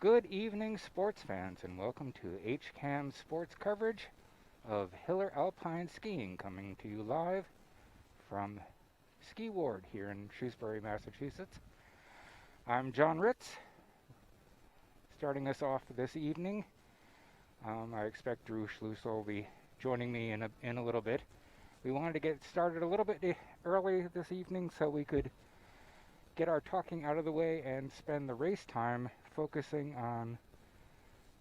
Good evening, sports fans, and welcome to HCAM sports coverage of Hiller Alpine Skiing, coming to you live from Ski Ward here in Shrewsbury, Massachusetts. I'm John Ritz, starting us off this evening. I expect Drew Schlusel will be joining me in a little bit. We wanted to get started a little bit early this evening so we could get our talking out of the way and spend the race time focusing on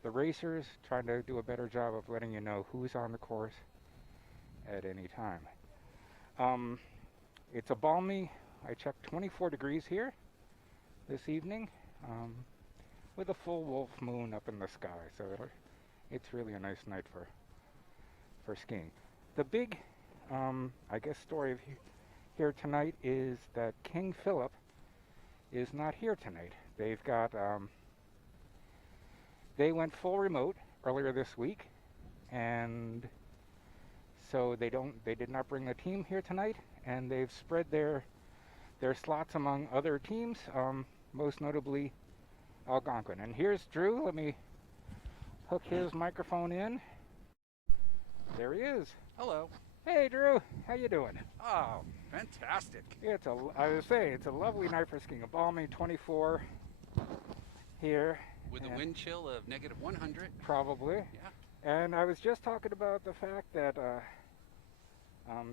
the racers, trying to do a better job of letting you know who's on the course at any time. It's a balmy, I checked, 24 degrees here this evening, with a full wolf moon up in the sky, so it's really a nice night for skiing. The big, I guess, story of here tonight is that King Philip is not here tonight. They went full remote earlier this week, and so they did not bring the team here tonight, and they've spread their slots among other teams, most notably Algonquin. And here's Drew. Let me hook his microphone in. There he is. Hello. Hey, Drew. How you doing? Oh, fantastic. I was saying, it's a lovely night for skiing. A balmy 24 here. With a wind chill of negative 100. Probably. Yeah. And I was just talking about the fact that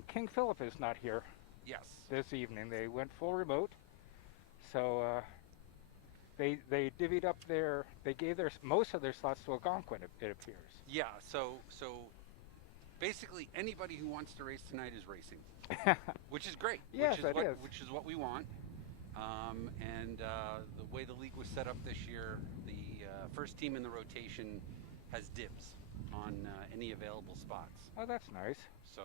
King Philip is not here. Yes. This evening. They went full remote. So they divvied up they gave most of their slots to Algonquin, it appears. Yeah, so basically anybody who wants to race tonight is racing. Which is great. Yes, Which is what we want. And the way the league was set up this year, the first team in the rotation has dibs on any available spots. Oh, that's nice. So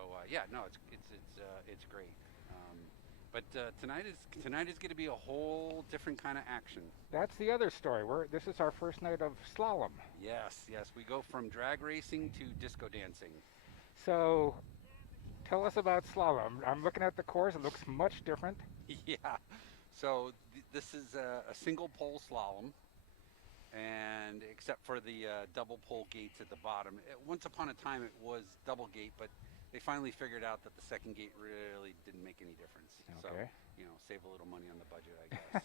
it's great. But tonight is going to be a whole different kind of action. That's the other story. This is our first night of slalom. Yes, we go from drag racing to disco dancing. So, tell us about slalom. I'm looking at the course. It looks much different. Yeah. So this is a single pole slalom, and except for the double pole gates at the bottom. Once upon a time it was double gate, but they finally figured out that the second gate really didn't make any difference. Okay. So, save a little money on the budget, I guess.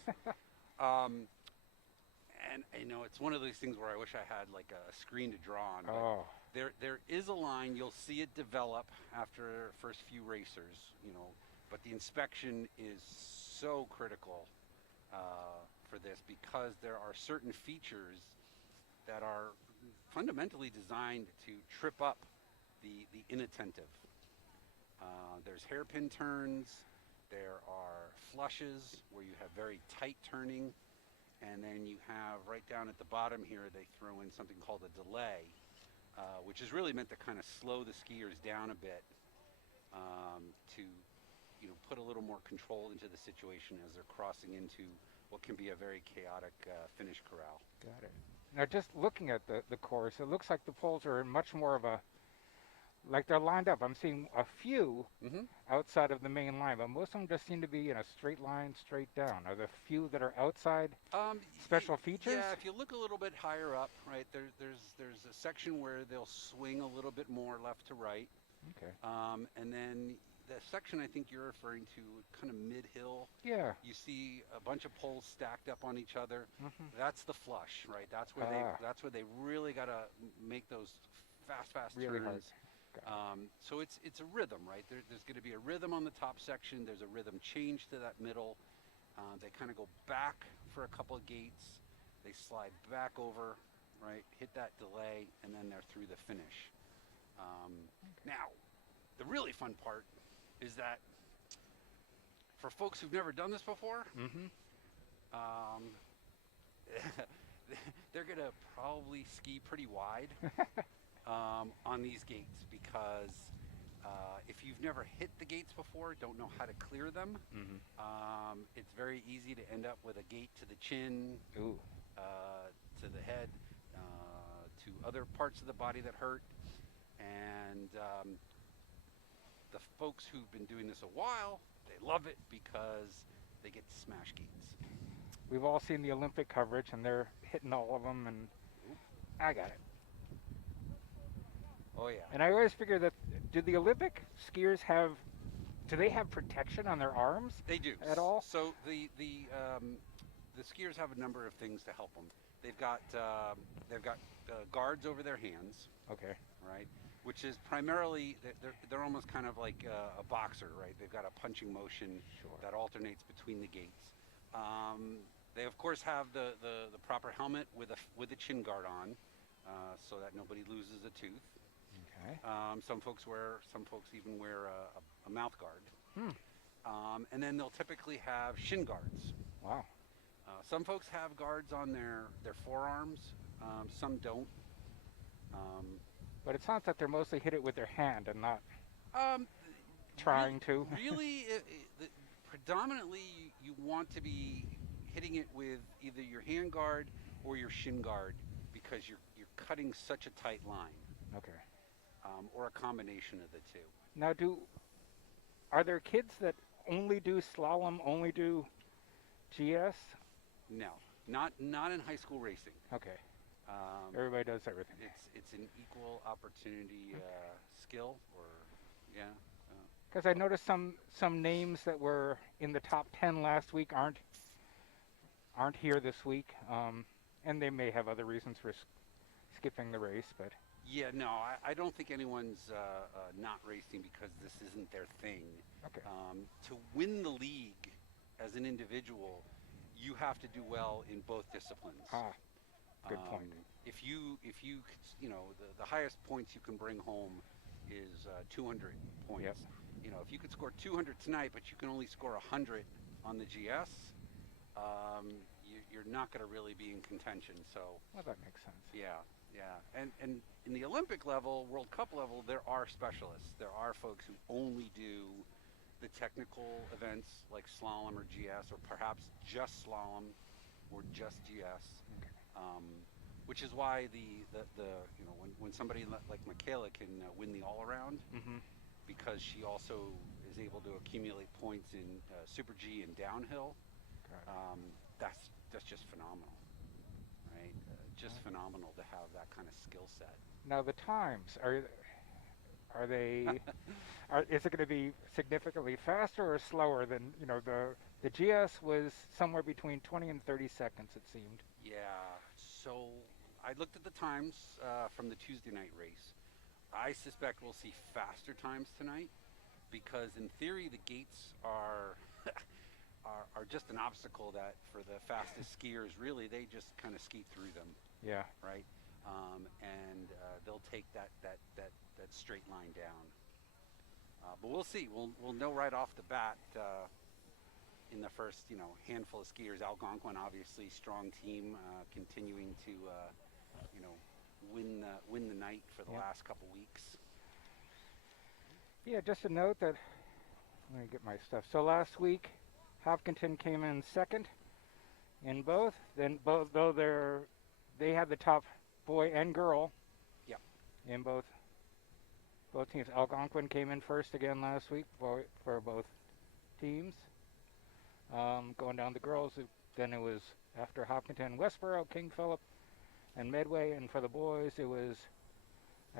And it's one of those things where I wish I had like a screen to draw on. Oh. There is a line. You'll see it develop after first few racers, but the inspection is so critical for this, because there are certain features that are fundamentally designed to trip up the inattentive. There's hairpin turns, there are flushes where you have very tight turning, and then you have right down at the bottom here, they throw in something called a delay, which is really meant to kind of slow the skiers down a bit, to put a little more control into the situation as they're crossing into what can be a very chaotic finish corral. Got it. Now, just looking at the course, it looks like the poles are in much more of like they're lined up. I'm seeing a few outside of the main line, but most of them just seem to be in a straight line, straight down. Are there few that are outside special features? Yeah, if you look a little bit higher up, right, there's a section where they'll swing a little bit more left to right. Okay. And then the section I think you're referring to, kind of mid-hill. Yeah. You see a bunch of poles stacked up on each other. That's the flush, right? That's where they really got to make those fast really turns. Hard. So it's a rhythm, right? There's going to be a rhythm on the top section. There's a rhythm change to that middle. They kind of go back for a couple of gates. They slide back over, right? Hit that delay, and then they're through the finish. Now, the really fun part is that for folks who've never done this before, they're going to probably ski pretty wide on these gates, because if you've never hit the gates before, don't know how to clear them, it's very easy to end up with a gate to the chin, to the head, to other parts of the body that hurt. And the folks who've been doing this a while, they love it because they get to smash gates. we've all seen the Olympic coverage, and they're hitting all of them, and Oop. I got it. Oh yeah. And I always figure that, do the Olympic skiers have, do they have protection on their arms They do. at all? So the skiers have a number of things to help them. They've got guards over their hands, Okay. right? Which is primarily they're almost kind of like a boxer, right? They've got a punching motion Sure. that alternates between the gates. They of course have the proper helmet with a chin guard on, so that nobody loses a tooth. Okay. Some folks even wear a mouth guard. Hmm. And then they'll typically have shin guards. Wow. Some folks have guards on their forearms. Some don't. But it sounds like they're mostly hit it with their hand and not Um, trying to. Really, predominantly, you want to be hitting it with either your hand guard or your shin guard because you're cutting such a tight line, Okay. or a combination of the two. Now, are there kids that only do slalom, only do GS? No, not in high school racing. Okay. Um, Everybody does everything. it's an equal opportunity skill, or yeah. Because I noticed some names that were in the top 10 last week aren't here this week, and they may have other reasons for skipping the race, but Yeah, no, I don't think anyone's not racing because this isn't their thing. okay. To win the league as an individual, you have to do well in both disciplines. Good point. If you the highest points you can bring home is 200 points. Yep. You know, if you could score 200 tonight, but you can only score 100 on the GS, you're not going to really be in contention. So Well, that makes sense. yeah. And in the Olympic level, World Cup level, there are specialists. There are folks who only do the technical events like slalom or GS, or perhaps just slalom or just GS. Okay. Which is why when somebody like Michaela can win the all around, Mm-hmm. because she also is able to accumulate points in Super G and downhill. That's just phenomenal, right? Just phenomenal to have that kind of skill set. Now the times are they is it going to be significantly faster or slower than the GS was somewhere between 20 and 30 seconds, it seemed. Yeah. So I looked at the times from the Tuesday night race. I suspect we'll see faster times tonight because, in theory, the gates are just an obstacle that for the fastest skiers, really, they just kind of ski through them, Yeah. right? And they'll take that straight line down. But we'll see. We'll know right off the bat in the first handful of skiers. Algonquin, obviously, strong team, continuing to win the night for the Yep. last couple weeks. Yeah, just a note that, let me get my stuff. So last week, Hopkinton came in second in both. Then though they had the top boy and girl. Yep. In both teams. Algonquin came in first again last week for both teams. Going down the girls, then it was after Hopkinton, Westboro, King Philip, and Medway, and for the boys it was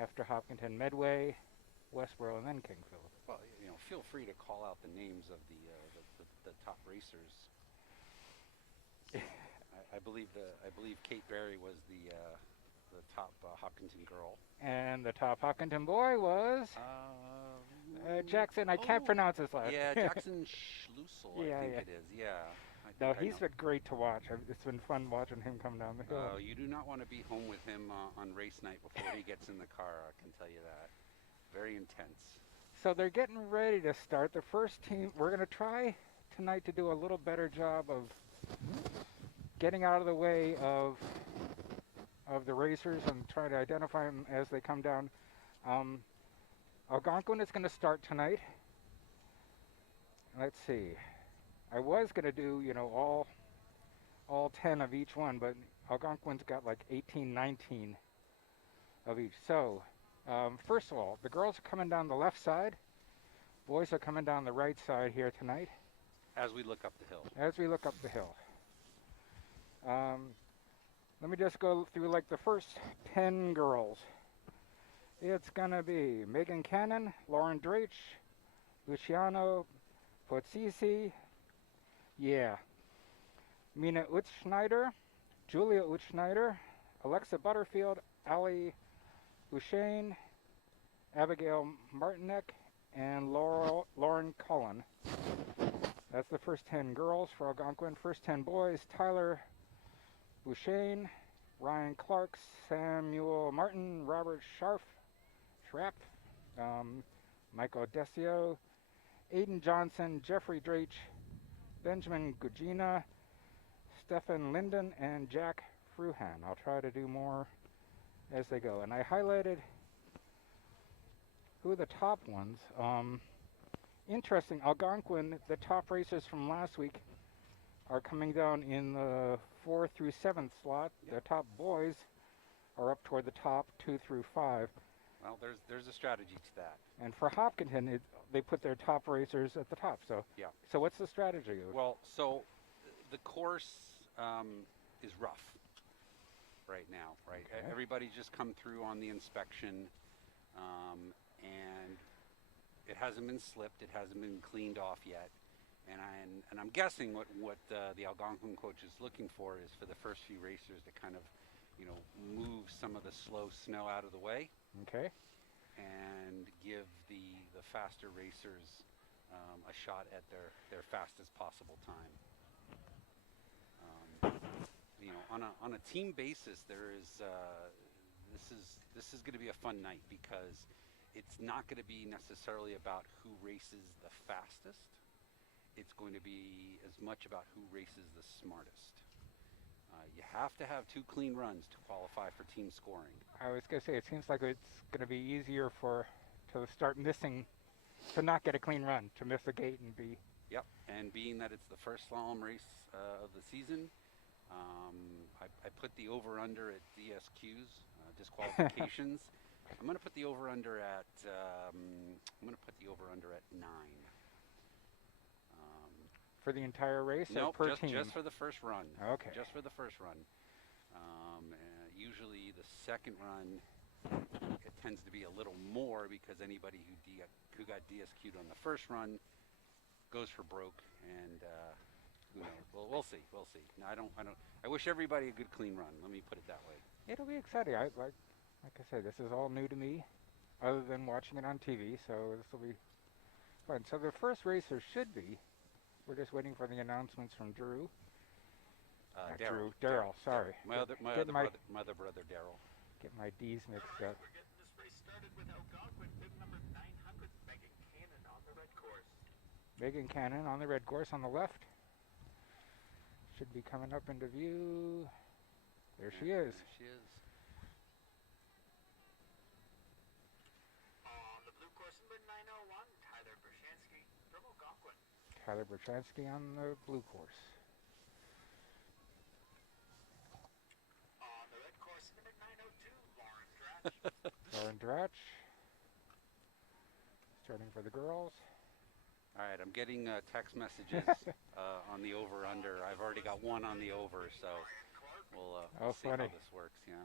after Hopkinton, Medway, Westboro, and then King Philip. Well, feel free to call out the names of the top racers. I believe Kate Berry was the top Hopkinton girl. And the top Hopkinton boy was Jackson. I can't pronounce his last name. Yeah, Jackson Schlusel, I think it is. Yeah. No, he's been great to watch. It's been fun watching him come down the hill. Oh, you do not want to be home with him on race night before he gets in the car, I can tell you that. Very intense. So they're getting ready to start. The first team, we're going to try tonight to do a little better job of getting out of the way of the racers and try to identify them as they come down. Algonquin is going to start tonight. Let's see. I was going to do, all 10 of each one, but Algonquin's got like 18, 19 of each. So, first of all, the girls are coming down the left side. Boys are coming down the right side here tonight As we look up the hill. as we look up the hill. Let me just go through like the first 10 girls. It's gonna be Megan Cannon, Lauren Drach, Luciano Pozzisi, yeah, Mina Utschneider, Julia Utschneider, Alexa Butterfield, Ali Ushane, Abigail Martinek, and Lauren Cullen. That's the first 10 girls for Algonquin. First 10 boys, Tyler Bouchane, Ryan Clark, Samuel Martin, Robert Schrapp, Michael Desio, Aiden Johnson, Jeffrey Drach, Benjamin Gugina, Stefan Linden, and Jack Fruhan. I'll try to do more as they go. And I highlighted who are the top ones. Interesting, Algonquin, the top racers from last week are coming down in the 4th through 7th slot. The top boys are up toward the top 2 through 5. Well, there's a strategy to that. And for Hopkinton, they put their top racers at the top. So yeah. So what's the strategy? Well, so the course is rough right now, right? Okay. Everybody's just come through on the inspection, and it hasn't been slipped. It hasn't been cleaned off yet. And I'm guessing what the Algonquin coach is looking for is for the first few racers to kind of, move some of the slow snow out of the way. Okay. And give the faster racers a shot at their fastest possible time. On a team basis, this is going to be a fun night because it's not going to be necessarily about who races the fastest. It's going to be as much about who races the smartest. You have to have 2 clean runs to qualify for team scoring. I was going to say, it seems like it's going to be easier to start missing, to not get a clean run, to miss a gate and be... Yep, and being that it's the first slalom race of the season, I put the over-under at DSQs, disqualifications. I'm going to put the over-under at 9. For the entire race? Nope, or per team? Just for the first run. Okay. Just for the first run. Usually the second run, it tends to be a little more because anybody who got DSQ'd on the first run goes for broke, and who knows? We'll see. No, I wish everybody a good clean run. Let me put it that way. It'll be exciting. Like I said, this is all new to me, other than watching it on TV. So this will be fun. So the first racer should be. We're just waiting for the announcements from Drew. Daryl. Sorry. My other brother, Daryl. Get my D's mixed up. We're getting this race started with Algonquin, bib number 900, Megan Cannon on the red course. Megan Cannon on the red course on the left. Should be coming up into view. There she is. There she is. On the blue course, number 901, Tyler Brashansky from Algonquin. Tyler Brashansky on the blue course. On the red course, number 902, Lauren Dratch. Lauren Dratch. Starting for the girls. All right, I'm getting text messages on the over-under. I've already got one on the over, so we'll see how this works, yeah.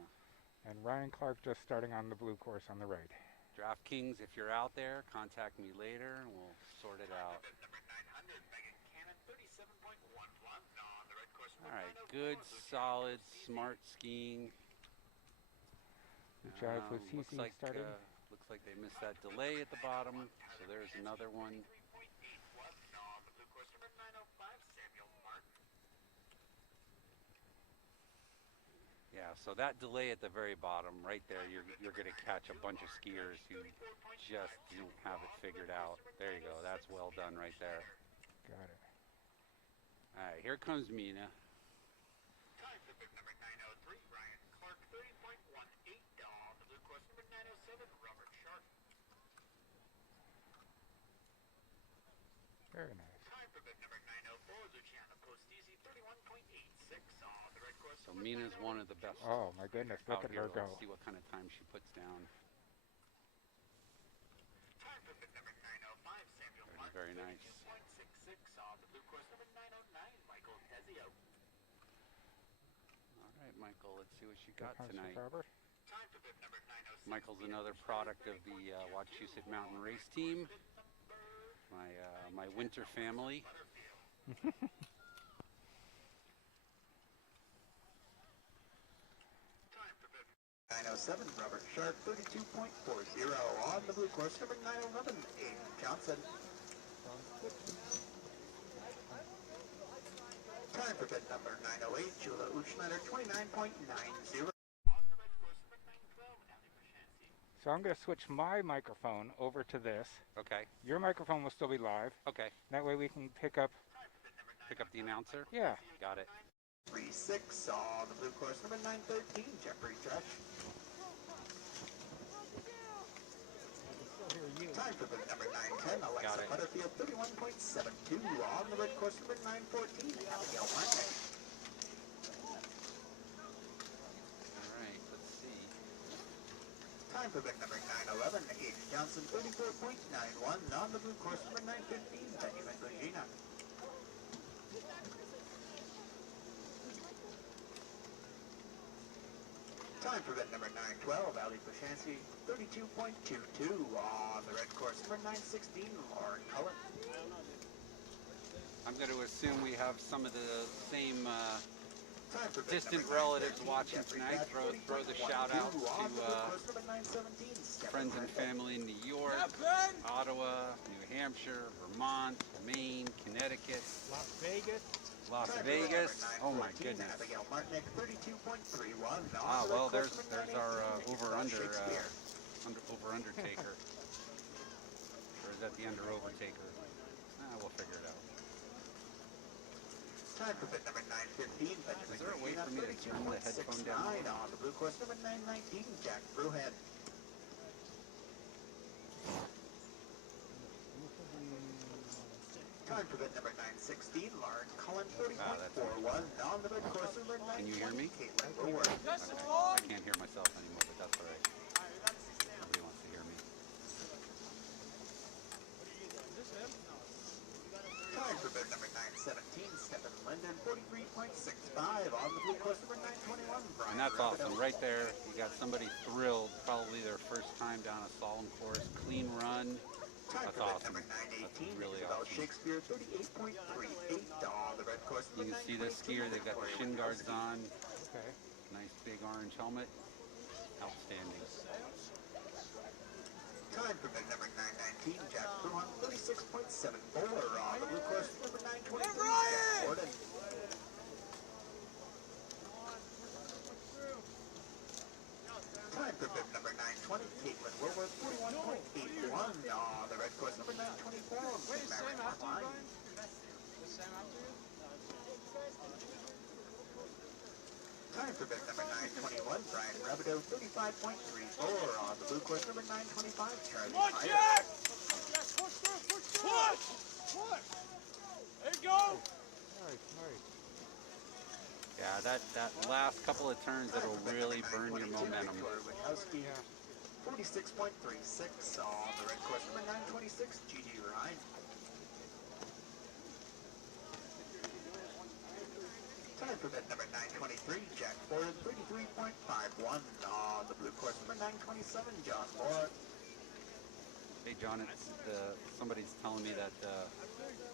And Ryan Clark just starting on the blue course on the right. DraftKings, if you're out there, contact me later, and we'll sort it out. Number 900, Megan Cannon, 37.11 on the red course. All right, good, solid, smart skiing. Luciano Pozzisi starting. Looks like they missed that delay at the bottom, so there's another one. Yeah, so that delay at the very bottom, right there, you're going to catch a bunch of skiers who just didn't have it figured out. There you go. That's well done right there. Got it. All right, here comes Mina. Time for bib number 903, Ryan Clark, 30.18 on the blue course. Number 907, Robert Sharp. Very nice. Time for bib number 904, Luciano Postisi, 31.86 on the red course. So Mina's one of the best. Oh my goodness, look out at here. her go. Let's see what kind of time she puts down. Time for bib number 905, Samuel Martin, Very nice. 32.66 on the blue course. Number 909, Michael Desio. Michael. Let's see what you got Here comes the tonight. rubber. Time for bib number 906. Michael's another product of the Wachusett Mountain Race Team. My winter family. Time for bib 907, Robert Sharp, 32.40. On the blue course, number 911, Aiden Johnson. Time for bid number 908, Jula Uchlander, 29.90. So I'm going to switch my microphone over to this. Okay. Your microphone will still be live. Okay. That way we can pick up. Pick up the announcer. Yeah. Got it. 3-6 on the blue course, number 913, Jeffrey Dresch. Time for bid number 910, Alexa Got it. Butterfield, 31.72. On the red course, number 914, Abigail Martin. All right. Let's see. Time for bid number 911, Aiden Johnson, 34.91. On the blue course, number 915, Benjamin Bugina. Time for bid number 912, Ali Pushansky, 32.22. On the red course, number 916, Lauren Cullen. I'm going to assume we have some of the same Time for bid distant number relatives 913, watching Jeffrey tonight. Dresch, Throw the 34.12. shout out On the blue to course, number 917, Stephen friends and Randall. family in New York, Ottawa, New Hampshire, Vermont, Maine, Connecticut, Las Vegas. Las Time for bid number Vegas. Oh my 914, goodness. Abigail Martinick, 32.31. Ah, well, there's our over under taker. Or is that the under overtaker? We'll figure it out. Time for bid number 915, Benjamin Is there a way Bugina, for me to turn the headphone down? 32.69. On the blue course, number 919, Jack Bruhead. Time for bid number 916, Lauren Cullen, 30.41. On the red course, number 920, Can you hear me? Caitlin Brewer. I can't hear myself anymore, but that's all right. Nobody wants to hear me. Time for bid number 917, Stephen Linden, 43.65. On the blue course, number 921, Brian And that's Rapido. awesome. Right there, you got somebody thrilled, probably their first time down a slalom course, clean run. Time That's for bid awesome. number That's 918, really Isabel awesome. Shakespeare, 38.38. On the red course, You number can see this 922, skier, they've got the Victoria shin guards Witkowski. on, Okay. nice big orange helmet. Outstanding. Time for bid number 919, Jack Bruhan, 36.74. On the blue course, number 923, Jack Gordon. Time for bid number 920, Caitlin Woolworth, 41.81. On the red course, number 924, Mary Klein. Time for bid number 921, Brian Rabido, 35.34. On the blue course, number 925, Charlie Meyer. There you go. Nice, nice. Yeah, that last couple of turns, Time it'll for bid really number burn your 922, momentum. Victoria Witkowski, Yeah. 46.36. On the red course, number 926, Gigi Ryan. Time for bid number 923, Jack Ford, 33.51. On the blue course, number 927, John Moore. Hey, John, somebody's telling me that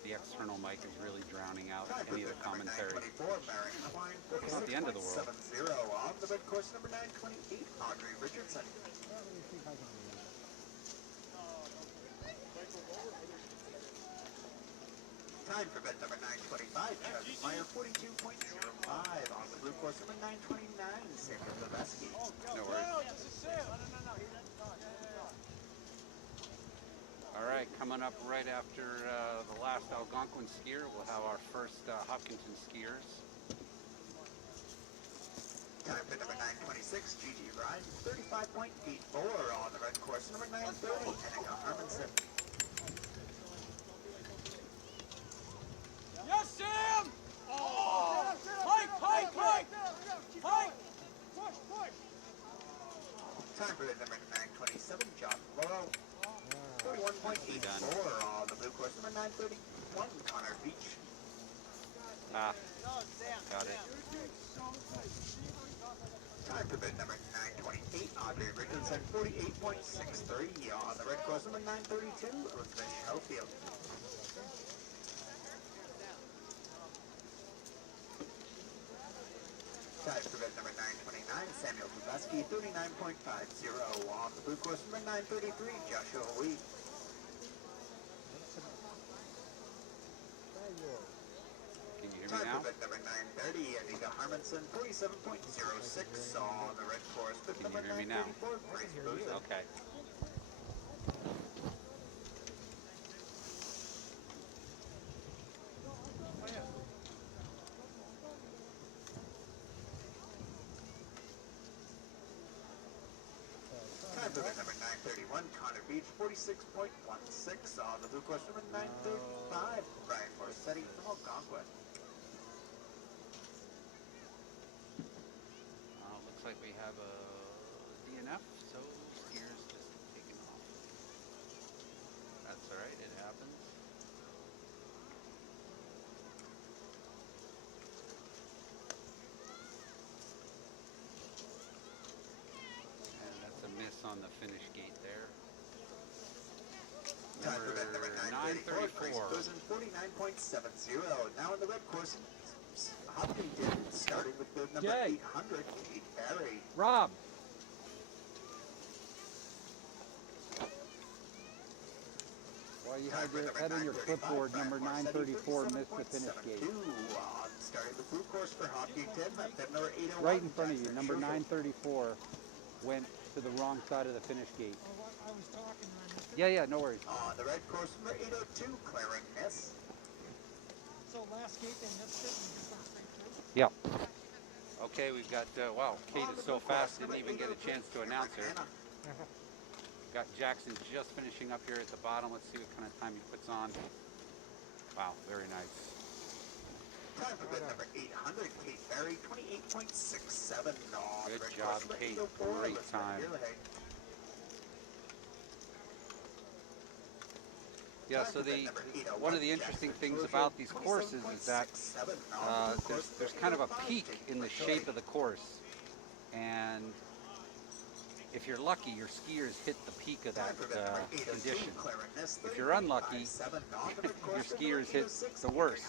the external mic is really drowning out Time for any of bid the number commentary. 924, Mary Klein, It's not the end of the world. 46.70. On the red course, number 928, Audrey Richardson. Time for bid number 925, Travis Meyer, 42.05. On the blue course, number 929, Sandra Leveski. No worries. All right, coming up right after the last Algonquin skier, we'll have our first Hopkinton skiers. Time for number 926, Gigi Ryan, 35.84. On the red course, number 930, Annika Hermanson. Yes, Sam. Oh, Pike. Push. Time for number 927, John Laurel, 41.84. On the blue course, number 931, Connor Beach. Ah, got it. Time for bid number 928, Audrey Richardson, 48.63 on the red course number 932, Elizabeth Shellfield. Time for bid number 929, Samuel Kubaski, 39.50 on the blue course number 933, Joshua Wee. Can you hear me Time now? for bid number 930, Anita Harmonson, 47.06 on the red course. Bid Can you number hear me now? 934, Grace Boozin. Okay. Time for bid number 931, Connor Beach, 46.16 on the blue course number 935, Brian Morsetti from Algonquin. Looks like we have a DNF, so skiers just taking off. That's all right, it happens. And that's a miss on the finish gate there. Time for bid number 934, Grace 934. Boozin, 49.70. Now in the red course, Hopkinton, starting with bid number Jay. 800, Kate Barry. Rob. Well, you had your head on your clipboard. Number 934 missed the finish gate. Starting the blue course for Hopkinton, bid number 801. Right in front of you. Jackson Number Schuchel. 934 went to the wrong side of the finish gate. Oh, I was talking, I missed it. Yeah, no worries. On the red course, number 802, Claren Ness. So last gate they missed it and you just went straight through? Yeah. Okay, we've got, wow, Kate is so fast, didn't even get a chance to announce her. Got Jackson just finishing up here at the bottom. Let's see what kind of time he puts on. Wow, very nice. Time for bid number 800, Kate Barry, 28.67. Good job, Kate. Great time. Yeah, so one of the interesting things about these courses is that there's kind of a peak in the shape of the course, and if you're lucky, your skiers hit the peak of that condition. If you're unlucky, your skiers hit the worst.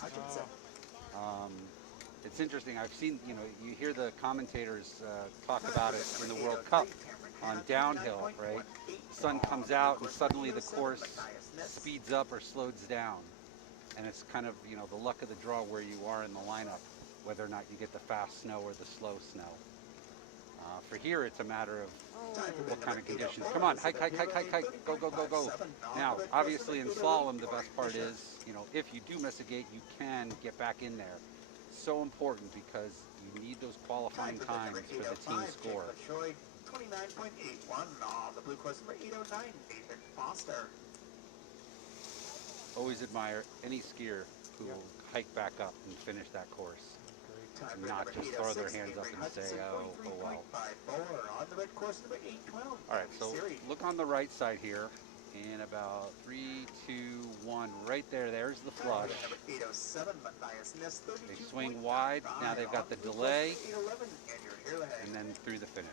It's interesting. I've seen, you hear the commentators talk about it in the World Cup on downhill, right? The sun comes out and suddenly the course speeds up or slows down. And it's kind of, the luck of the draw where you are in the lineup, whether or not you get the fast snow or the slow snow. For here, it's a matter of what kind of conditions. Come on, hike, go, go, go, go. Now, obviously in slalom, the best part is, if you do miss a gate, you can get back in there. So important because you need those qualifying times for the team score. 29.81 on the blue course number 809, Nathan Foster. Always admire any skier who will hike back up and finish that course. And not just throw their hands up and say, oh well. On the red course number 812. All right, so look on the right side here. In about 3, 2, 1, right there, there's the flush. They swing wide, now they've got the delay, and then through the finish.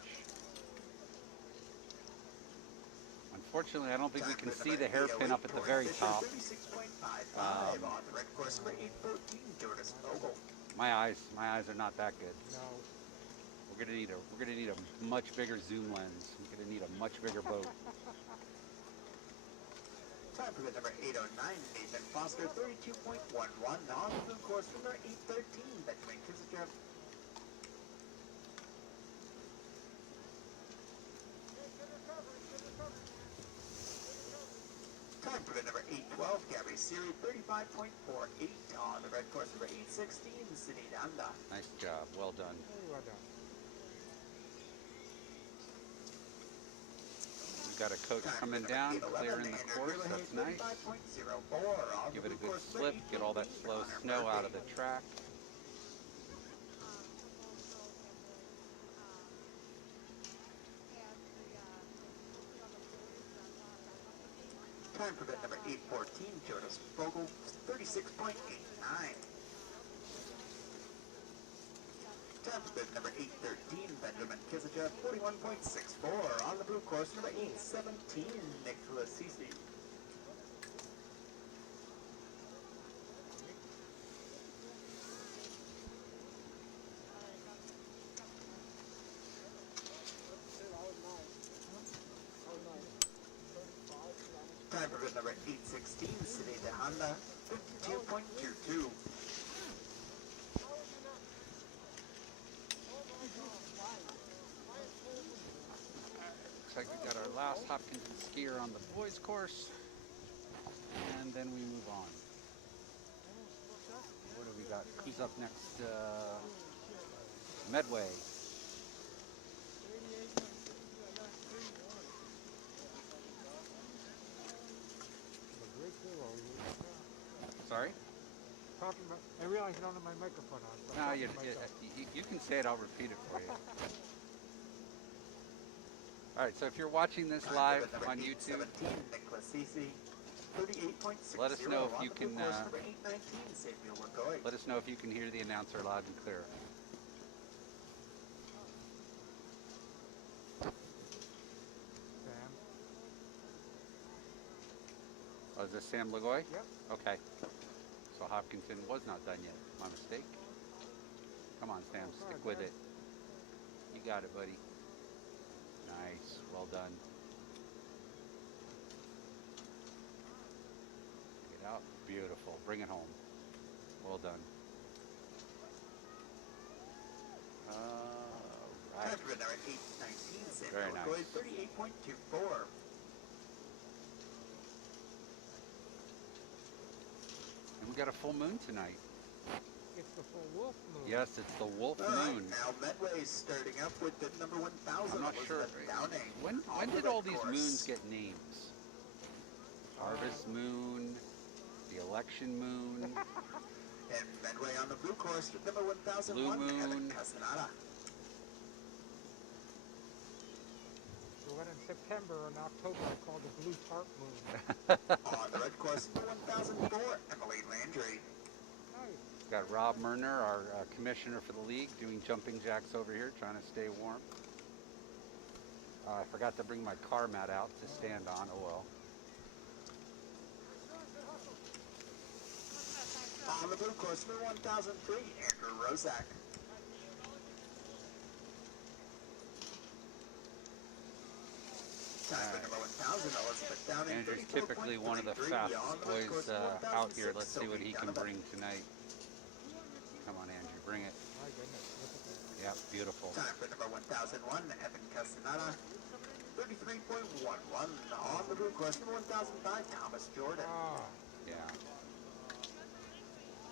Unfortunately, I don't think we can see the hairpin up at the very top. My eyes are not that good. No. We're gonna need a much bigger zoom lens. We're gonna need a much bigger boat. Time for the number 809, Nathan Foster, 32.11 on the blue course number 813, Benjamin Kissinger. Time for the number 812, Gabby Siri, 35.48 on the red course number 816, Sydney Nanda. Nice job, well done. Very well done. We've got a coach coming down, clearing the course, that's nice. Give it a good slip, get all that slow snow out of the track. Time for bid number 814, Jonas Vogel, 36.89. Time for bid number 8:13, Benjamin Kizicha, 41.64. On the blue course, number 8:17, Nicholas Cece. Time for number 8:16, City de Honda, 52.22. Looks like we got our last Hopkins skier on the boys course, and then we move on. What do we got? Who's up next? Medway. Sorry? Talking about, I realize I don't have my microphone on. So No, you can say it, I'll repeat it for you. Alright, so if you're watching this live on YouTube, let us know if you can let us know if you can hear the announcer loud and clear. Sam. Oh, is this Sam Lagoy? Yep. Okay. So Hopkinton was not done yet. My mistake. Come on, Sam, stick with it. You got it, buddy. Nice. Well done. Get out. Beautiful. Bring it home. Well done. Right. Very nice. 38.24. And we got a full moon tonight. It's the full wolf moon. Yes, it's the wolf All right, moon. now Medway's starting up with the number 1,000. I'm not sure. Downing. When did all these moons get names? Harvest moon, the election moon, And Medway on the blue course with number 1,001. Blue Evan moon. Castaneda. The one in September and October are called the blue tarp moon. On the red course, number 1,004. Emily Landry. Nice. Got Rob Murner, our commissioner for the league, doing jumping jacks over here, trying to stay warm. I forgot to bring my car mat out to stand on. Oh well. On the blue course, number 1,003. Andrew Rozak. Time for number 1,000. Elizabeth Downing. Andrew's typically one of the 34.33. fastest On the red boys course, number out here. 1,006. Let's see what he Sophie can Donovan. bring tonight. Come on, Andrew, bring it. My goodness, look at that. Yeah, beautiful. Time for number 1,001. Evan Castaneda. 33.11. On the blue course, number 1,005. Thomas Jordan. Ah, Yeah.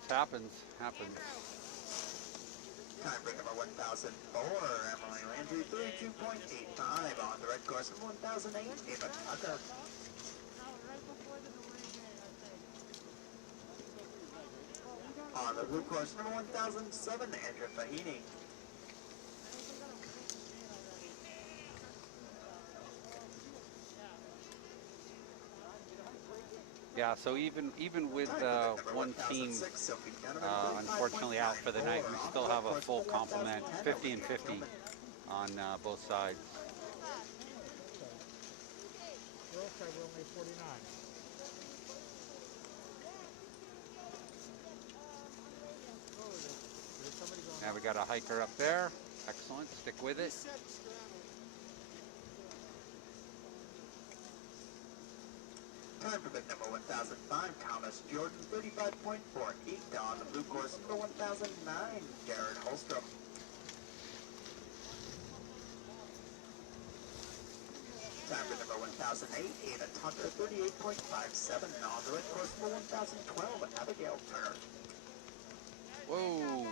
It happens. Time for number 1,004. Emily Landry. 32.85. On the red course, number 1,008. Ava Tucker. On the blue course, number 1,007. Andrew Fahini. Yeah, so even with one team unfortunately out for the night, we still have a full complement, 50 and 50 on both sides. girls side were only 49. Oh, there's somebody going Now we got a hiker up there. Excellent. Stick with it. Time for bid number 1,005. Thomas Jordan. 35.48. On the blue course, number 1,009. Jared Holstrom. Time for number 1,008. Ada Tucker. 38.57. On the red course, number 1,012. Abigail Turner. Whoa.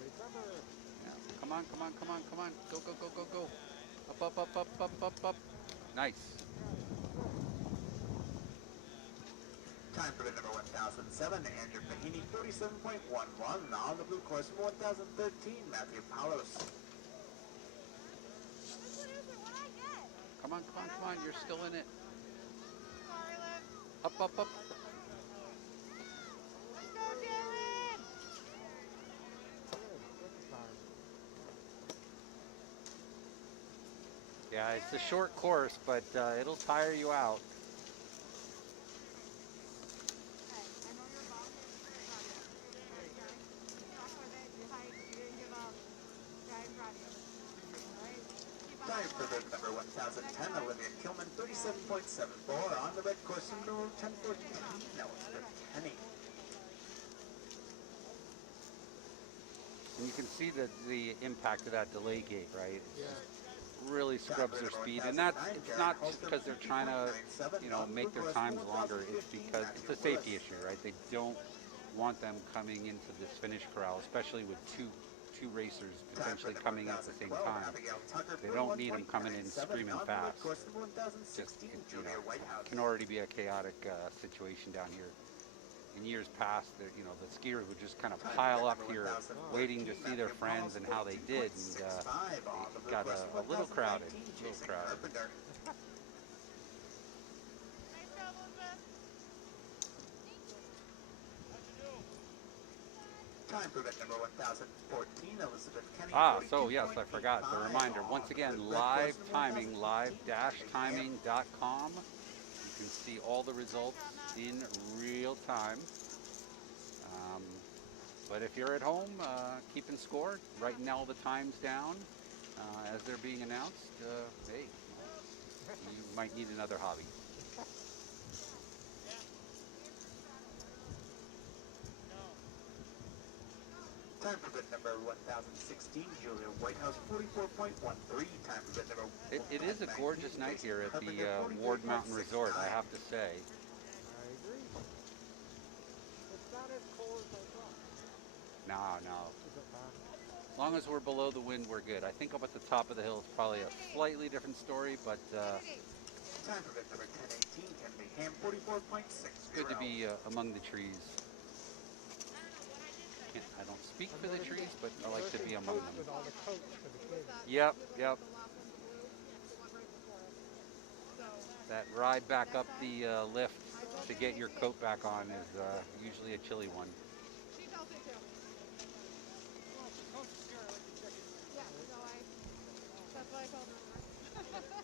recover. Yeah. Come on. Go. Up. Nice. Time for bid number 1,007. Andrew Fahini. 47.11. On the blue course, number 1,013. Matthew Palos. Come on. You're still in it. Sorry, Liv. Up. Let's go, Jared! Good. Good time. Yeah, it's a short course, but it'll tire you out. Time for bib number 1010, Olivia Kilman, 37.74 on the red course, number 1014, Elizabeth Kenny. And you can see the impact of that delay gate, right? Yeah. Really scrubs their speed, and that's it's not because they're trying to, make their times longer. It's because it's a safety issue, right? They don't want them coming into this finish corral, especially with two racers potentially coming in at the same time. They don't need them coming in screaming fast. Just can already be a chaotic situation down here. In years past, the skiers would just kind of pile up here, waiting to see their friends and how they did, and it got a little crowded. Time for bib number 1014, Elizabeth Kenny. So yes, I forgot. The reminder, once again, live timing, live-timing.com. You can see all the results in real time. But if you're at home keeping score, writing all the times down as they're being announced, hey, you might need another hobby. Time for bid number 1016, Julia Whitehouse, 44.13. Time for bid number. It is a gorgeous night here at the Ward Mountain Resort, I have to say. I agree. It's not as cold as I thought. No. Is it not? As long as we're below the wind, we're good. I think up at the top of the hill is probably a slightly different story, but Time for bid number 1018, Kennedy Ham, 44.60. good to be among the trees. I don't speak for the trees, but I like to be among them. With all the coats for the kids. Yep. That ride back up the lift to get your coat back on is usually a chilly one.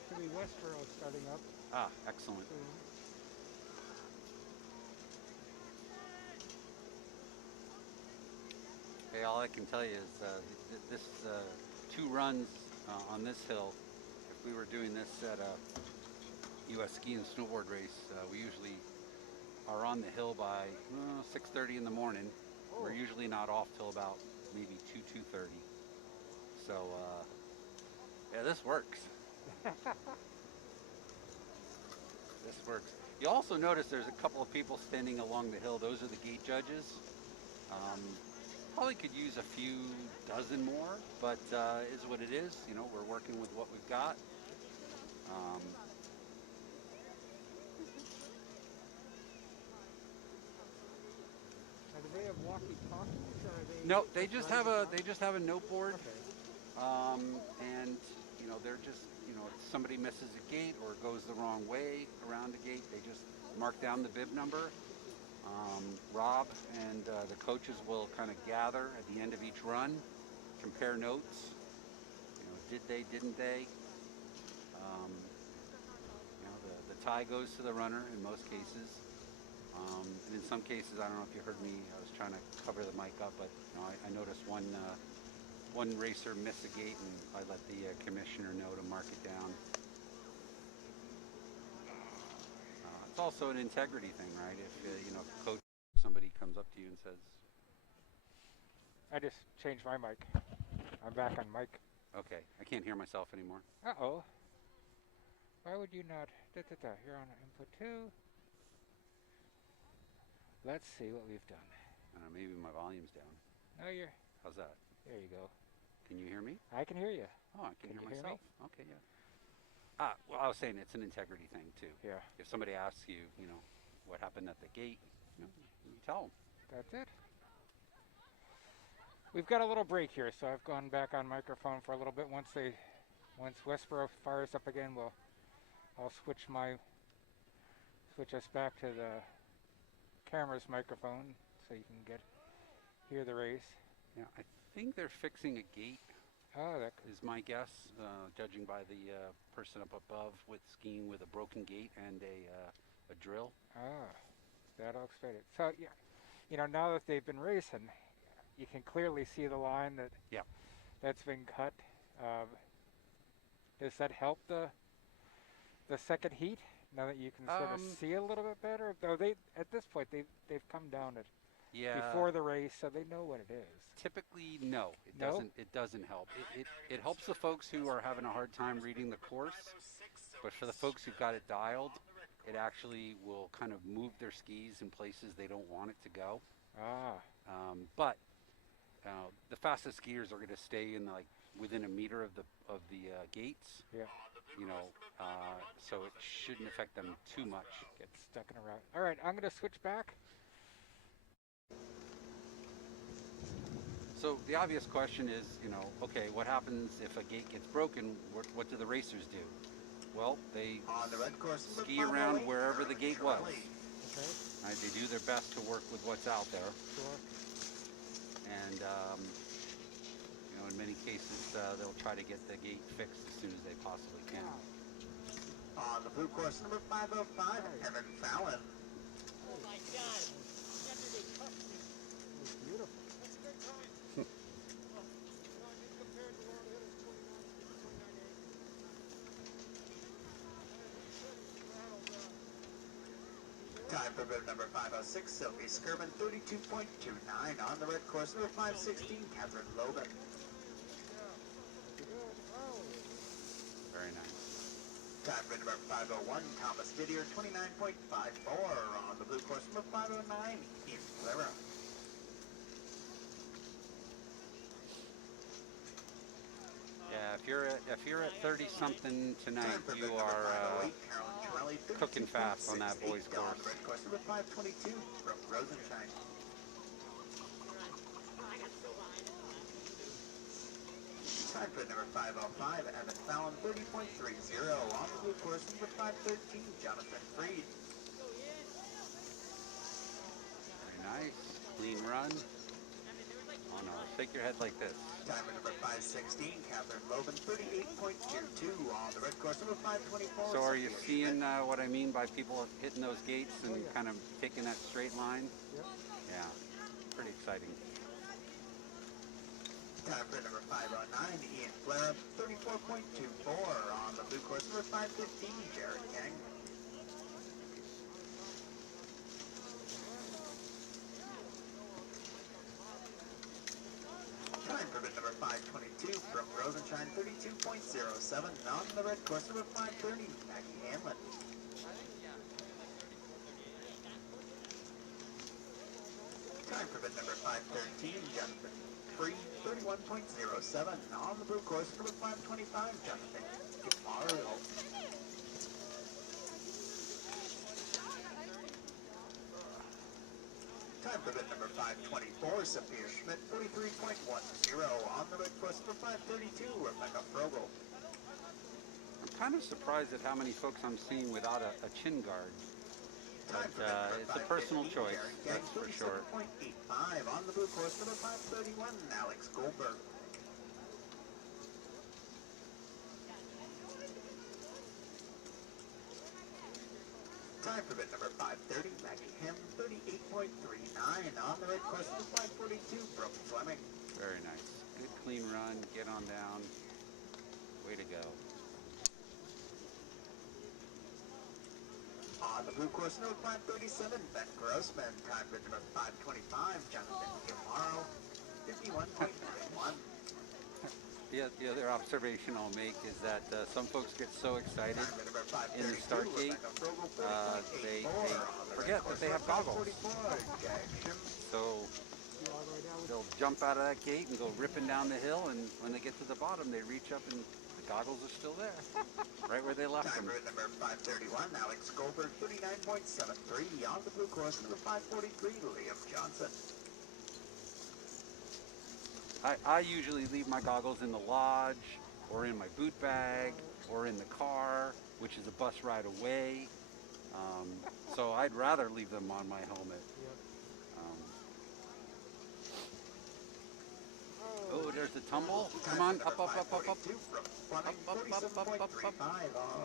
Could be Westboro starting up Excellent. soon. Okay, all I can tell you is this 2 runs on this hill. If we were doing this at a U.S. ski and snowboard race, we usually are on the hill by 6:30 in the morning. We're usually not off till about maybe 2:30. So yeah, this works. This works. You also notice there's a couple of people standing along the hill. Those are the gate judges. Probably could use a few dozen more, but is what it is. We're working with what we've got. Do they have walkie-talkies or are they? No, they just have a note board, Okay. and they're just if somebody misses a gate or goes the wrong way around a gate, they just mark down the bib number. Rob and the coaches will kind of gather at the end of each run, compare notes. Did they, didn't they? The tie goes to the runner in most cases. And in some cases, I don't know if you heard me, I was trying to cover the mic up, but I noticed one racer miss a gate, and I let the commissioner know to mark it down. It's also an integrity thing, right? If coach, somebody comes up to you and says, I just changed my mic. I'm back on mic. "Okay, I can't hear myself anymore." Uh-oh. Why would you not? You're on input 2. Let's see what we've done. I don't know, maybe my volume's down. No, you're... How's that? There you go. Can you hear me? I can hear you. Oh, I can Can hear you hear myself. Okay, yeah. Well, I was saying it's an integrity thing too. Yeah. If somebody asks you, what happened at the gate, you tell them. That's it. We've got a little break here, so I've gone back on microphone for a little bit. Once Westboro fires up again, I'll switch us back to the camera's microphone so you can hear the race. Yeah, I think they're fixing a gate Oh, that could. is my guess, judging by the person up above with skiing with a broken gate and a drill. Ah, that'll explain it. So yeah, now that they've been racing, you can clearly see the line Yeah. that's been cut. Um, does that help the second heat? Now that you can sort of see a little bit better, though they at this point they've come down it Yeah. before the race, so they know what it is. Typically, no, it No? doesn't. It doesn't help. It helps the folks who are having a hard time reading the course, but for the folks who've got it dialed, it actually will kind of move their skis in places they don't want it to go. Ah, But the fastest skiers are going to stay in within a meter of the gates. yeah. So it shouldn't affect them too much. Get stuck in a rut. All right, I'm going to switch back. So the obvious question is, okay, what happens if a gate gets broken? What do the racers do? Well, they On the red course, ski around wherever the gate was. Okay, Right? They do their best to work with what's out there, sure. and in many cases they'll try to get the gate fixed as soon as they possibly can. On the blue course, number 505, Evan Fallon. Oh my God. Yesterday cuffed me. It was beautiful. That's a good time. Well, I think compared to where it is 29.8. Time for bib number 506, Sophie Skirman, 32.29. On the red course, number 516, Catherine Logan. Very nice. Time for number 501, Thomas Didier, 29.54. On the blue course, number 509, Ian Clara. Yeah, if you're at 30 something tonight, Time for bib you number are 508, Carolyn Trelli, cooking fast on that 32.68. boys' On course. the red course, number 522, Brooke Rosenstein. Time for number 505, Evan Fallon, 30.30. On the blue course, number 513, Jonathan Freed. Very nice. Clean run. Oh no, shake your head like this. Time for number 516, Catherine Logan, 38.22. On the red course, number 524. So are you Sophia seeing Schmidt. what I mean by people hitting those gates and Oh, yeah. kind of taking that straight line? Yep. Yeah, pretty exciting. Time for number 509, Ian Clara, 34.24. On the blue course, number 515, Jared Yang. Time for bid number 522, Brooke Rosenstein, 32.07. On the red course, number 530, Maggie Hanlon. Time for bid number 513, Jonathan Freed, 31.07. On the blue course, number 525, Jonathan Mario. Time for bid number 524, Sophia Schmidt, 43.10. On the red course, number 532, Rebecca Frogel. I'm kind of surprised at how many folks I'm seeing without a chin guard. Time for But, bid number it's a personal 515, choice, Jared Yang, that's for sure. 37.85. On the blue course, number 531, Alex Goldberg. Time for bid number 530, Maggie Hem, 38.39. On the red course, number 542, Brooke Fleming. Very nice. Good clean run. Get on down. Way to go. On the blue course, number 537, Ben Grossman. Time for number 525, Jonathan Giamaro, 51.91. The other observation I'll make is that some folks get so excited Time for number in the 532, start gate, Rebecca Frogel, they 40.84. On the red forget that course, they have number goggles. 544, Jack Shim. So they'll jump out of that gate and go ripping down the hill, and when they get to the bottom, they reach up and the goggles are still there, right where they left Time them. for number 531, Alex Goldberg, 39.73. On the blue course, number 543, Liam Johnson. I usually leave my goggles in the lodge, or in my boot bag, or in the car, which is a bus ride away. So I'd rather leave them on my helmet. Oh, there's the tumble. Come on, up, up, up, up, up. On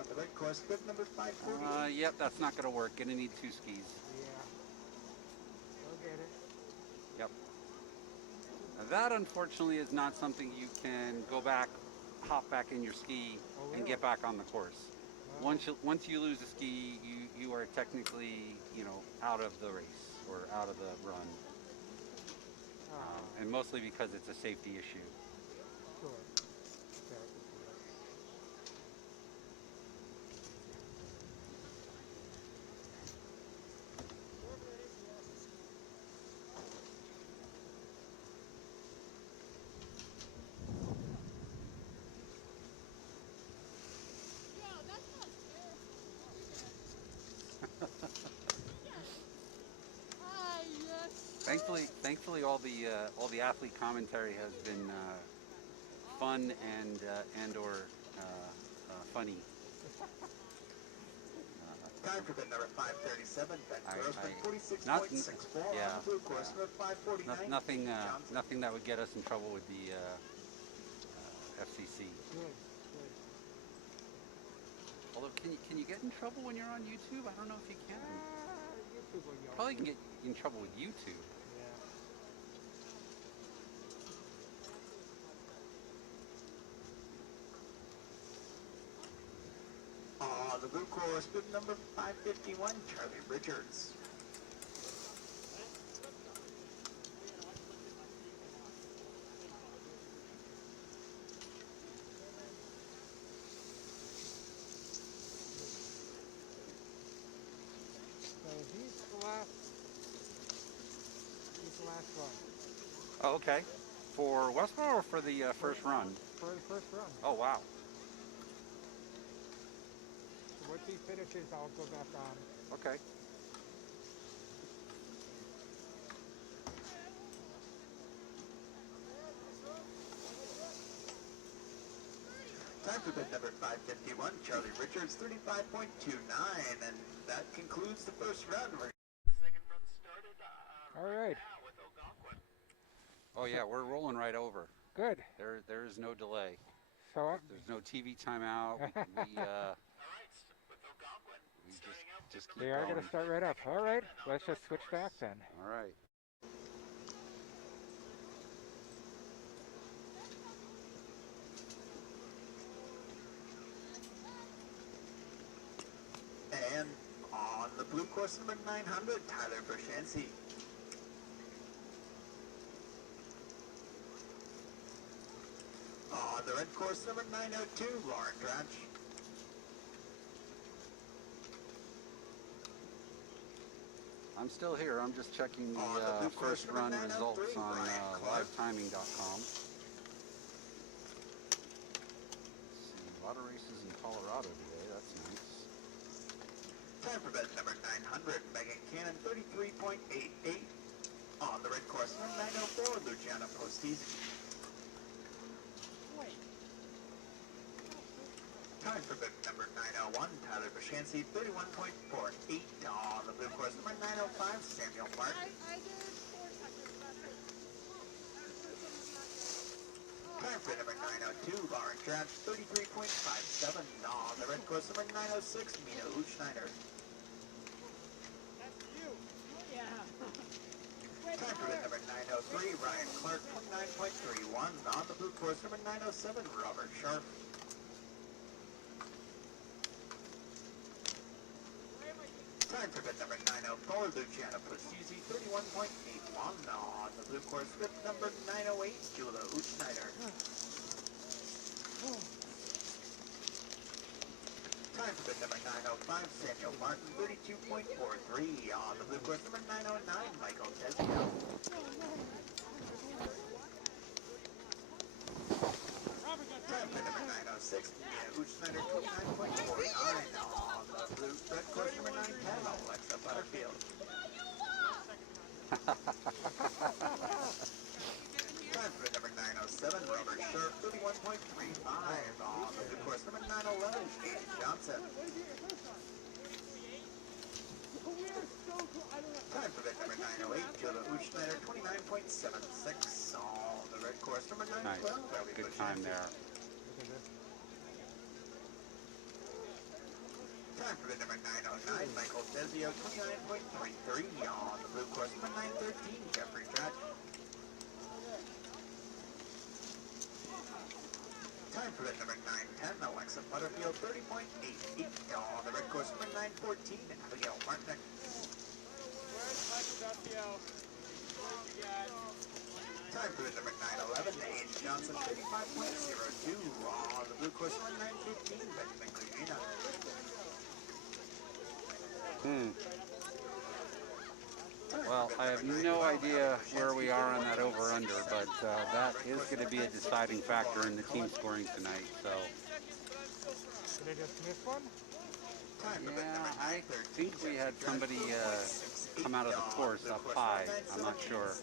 the red course, bib number 540. Yep, that's not going to work. Gonna need two skis. Yeah. Go get it. Yep. Now that, unfortunately, is not something you can go back, hop back in your ski, Oh, and really? get back on the course. Wow. Once you lose a ski, you are technically, out of the race or out of the run, Ah, and mostly because it's a safety issue. sure. Fair. Thankfully, all the athlete commentary has been fun and/or funny. Time for bid number 537. Ben Grossman, Not- 46.64 yeah. on the blue course, number 549. Nothing Johnson. nothing that would get us in trouble with the FCC. Good. Good. Although, can you get in trouble when you're on YouTube? I don't know if you can. YouTube will yell. Probably can get in trouble with YouTube. Yeah. On the blue course, bib number 551, Charlie Richards. So he's the last. He's the last one Oh, okay. For Westboro or for the first run? for the first run. Oh, wow. So once he finishes, I'll go back on. Okay. Time for bid number 551, Charlie Richards, 35.29, and that concludes the first run. The second run started All right. now with Algonquin. Oh, yeah, we're rolling right over. Good. There is no delay. So There's no TV timeout. We All right, with Algonquin we starting out just keep they are going. going to start right up. All right. Let's just switch back then. All right. And on the blue course number 900, Tyler Bershansky. On the red course number 902, Lauren Dratch. I'm still here. I'm just checking On the the blue course first number run 903, results on Ryan Clark. livetiming.com. See, a lot of races in Colorado today. That's nice. Time for bid number 900, Megan Cannon, 33.88. On the red course number 904, Luciana Postisi. Time for bid number 901, Tyler Bershansky, 31.48. On the blue course number 905, Samuel Martin. I did 4 seconds better. Time for number 902, Lauren Dratch, 33.57. On the red course number 906, Mina Uchschneider. That's you. Yeah. Time for bid number 903, Ryan Clark, 29.31. On the blue course number 907, Robert Sharp. Time for bid number 904, Luciana Postisi, 31.81. On the blue course, bid number 908, Jula Uchschneider. Time for bid number 905, Samuel Martin, 32.43. On the blue course, number 909, Michael Tesio. Time for number 906, Mia Uchschneider, 29.49. On the blue red course, number 910, Alexa Butterfield. Time for number 907, Robert Sharp, 31.35. On the blue course, number 911, Katie Johnson. Time for bid number 908, Jilla Uchschneider, 29.76. On the red course, number 909, good time there. Time for the number 909, Michael Desio, 29.33 on the blue course. Number 913, Jeffrey Judge. Time for the number 910, Alexa Butterfield, 30.88 on the red course. Number 914, Abigail Martinick. Time for the number 911, Aiden Johnson, 35.02 on the blue course. Number 915, Benjamin Kujina. Well, I have no idea where we are on that over-under, but that is going to be a deciding factor in the team scoring tonight. So, Did they just miss one? yeah, I think we had somebody come out of the course up high. I'm not sure.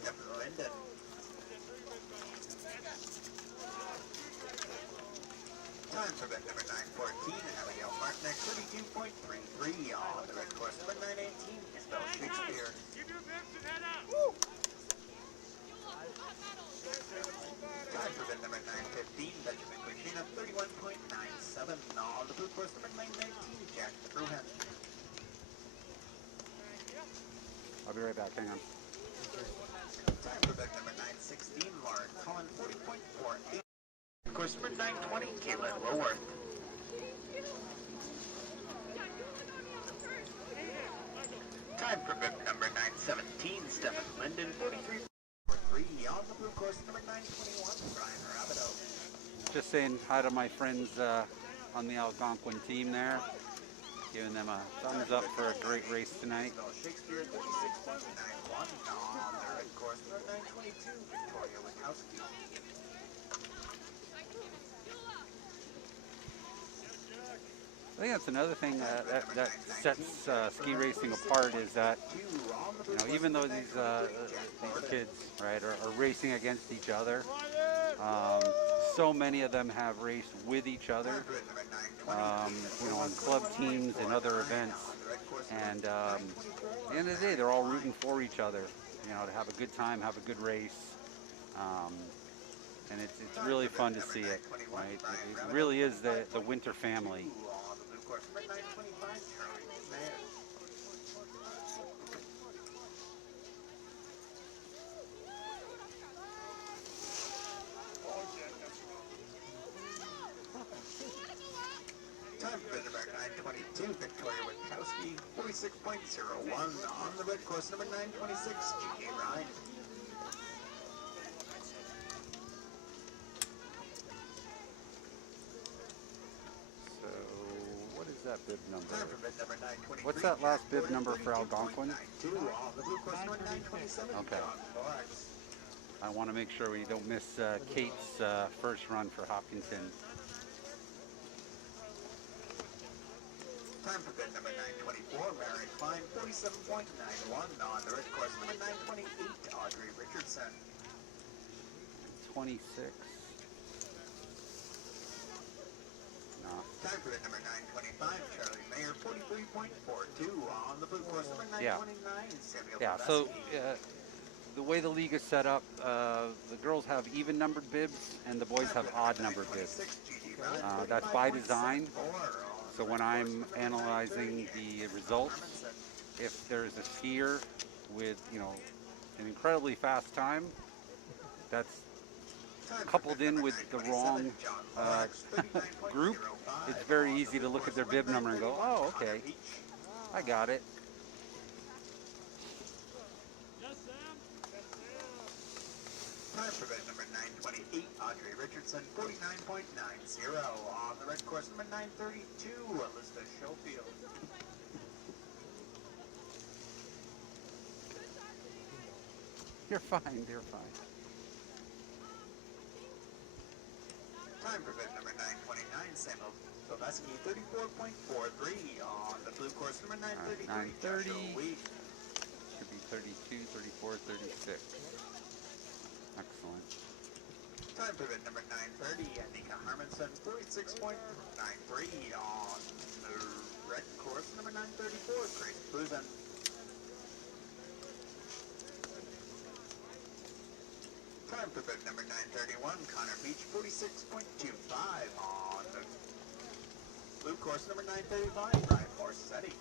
Time for bet number 914, Abigail Martinick, 32.33 on the red course. Number 918, Isabel Shakespeare. Time for bet number 915, Benjamin Kujina, 31.97 on the blue course. Number 919, Jack Bruhan. I'll be right back. Hang on. Time for bet number 916, Lauren Cullen, 40.48. Course number 920, Caitlin Loworth. Time for bib number 917, Stephen Linden, 43.43 on the blue course. Number 921, Brian Rabideau. Just saying hi to my friends on the Algonquin team there. Giving them a thumbs up for a great race tonight. Shakespeare, 36.91 on the red course. Number 922, Victoria Witkowski. I think that's another thing that sets ski racing apart is that, you know, even though these kids, right, are racing against each other, so many of them have raced with each other, you know, on club teams and other events. And at the end of the day, they're all rooting for each other, you know, to have a good time, have a good race. And it's really fun to see it, right? It really is the winter family. Time for number 922, Victoria Witkowski, 46.01 on the red course. Number 926, G.K. Ryan. So, what is that bib number? Time for bid number 923. What's that last bib number for Algonquin? 92 on the blue course. Number 927, Okay. John Forbes. I want to make sure we don't miss Kate's first run for Hopkinton. Time for bid number 924, Mary Klein, 47.91 on the red course. Number 928, Audrey Richardson. 26. No. Time for bid number 925, Charlie Mayer, 43.42 on the blue course. Number 929, Yeah. Samuel Yeah, so Leveski. the way the league is set up, the girls have even numbered bibs and the boys have odd numbered bibs. That's by design. So when I'm analyzing the results, if there's a skier with, you know, an incredibly fast time, that's coupled in with the wrong group, it's very easy to look at their bib number and go, oh, okay, I got it. Time for bid number 928, Audrey Richardson, 49.90 on the red course. Number 932, Elizabeth Schofield. You're fine, you're fine. Time for bid number 929, Samuel Leveski, 34.43 on the blue course. Number 933, 930. Joshua Wheat. Should be 32, 34, 36. Excellent. Time for bid number 930, Anika Harmonson, 46.93 on the red course. Number 934, Grace Buzan. Time for bib number 931, Connor Beach, 46.25 on the blue course number 935, Brian Morsetti.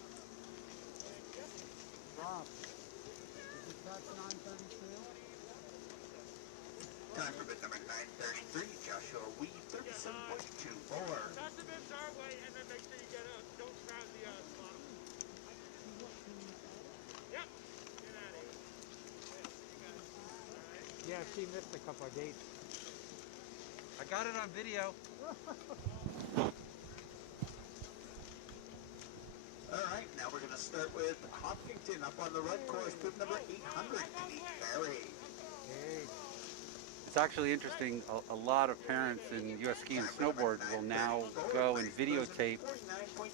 Rob, did you catch 932? Time for bid number 933, Joshua Wee, 37.24. Pass the bibs our way and then make sure you get out. Don't crowd the bottom. Yep. Get out of here. Yeah, she missed a couple of gates. I got it on video. All right, now we're going to start with Hopkinton up on the red course, bib number 800, Kenny Barry. Hey, It's actually interesting. A lot of parents in U.S. ski and snowboard will now go and videotape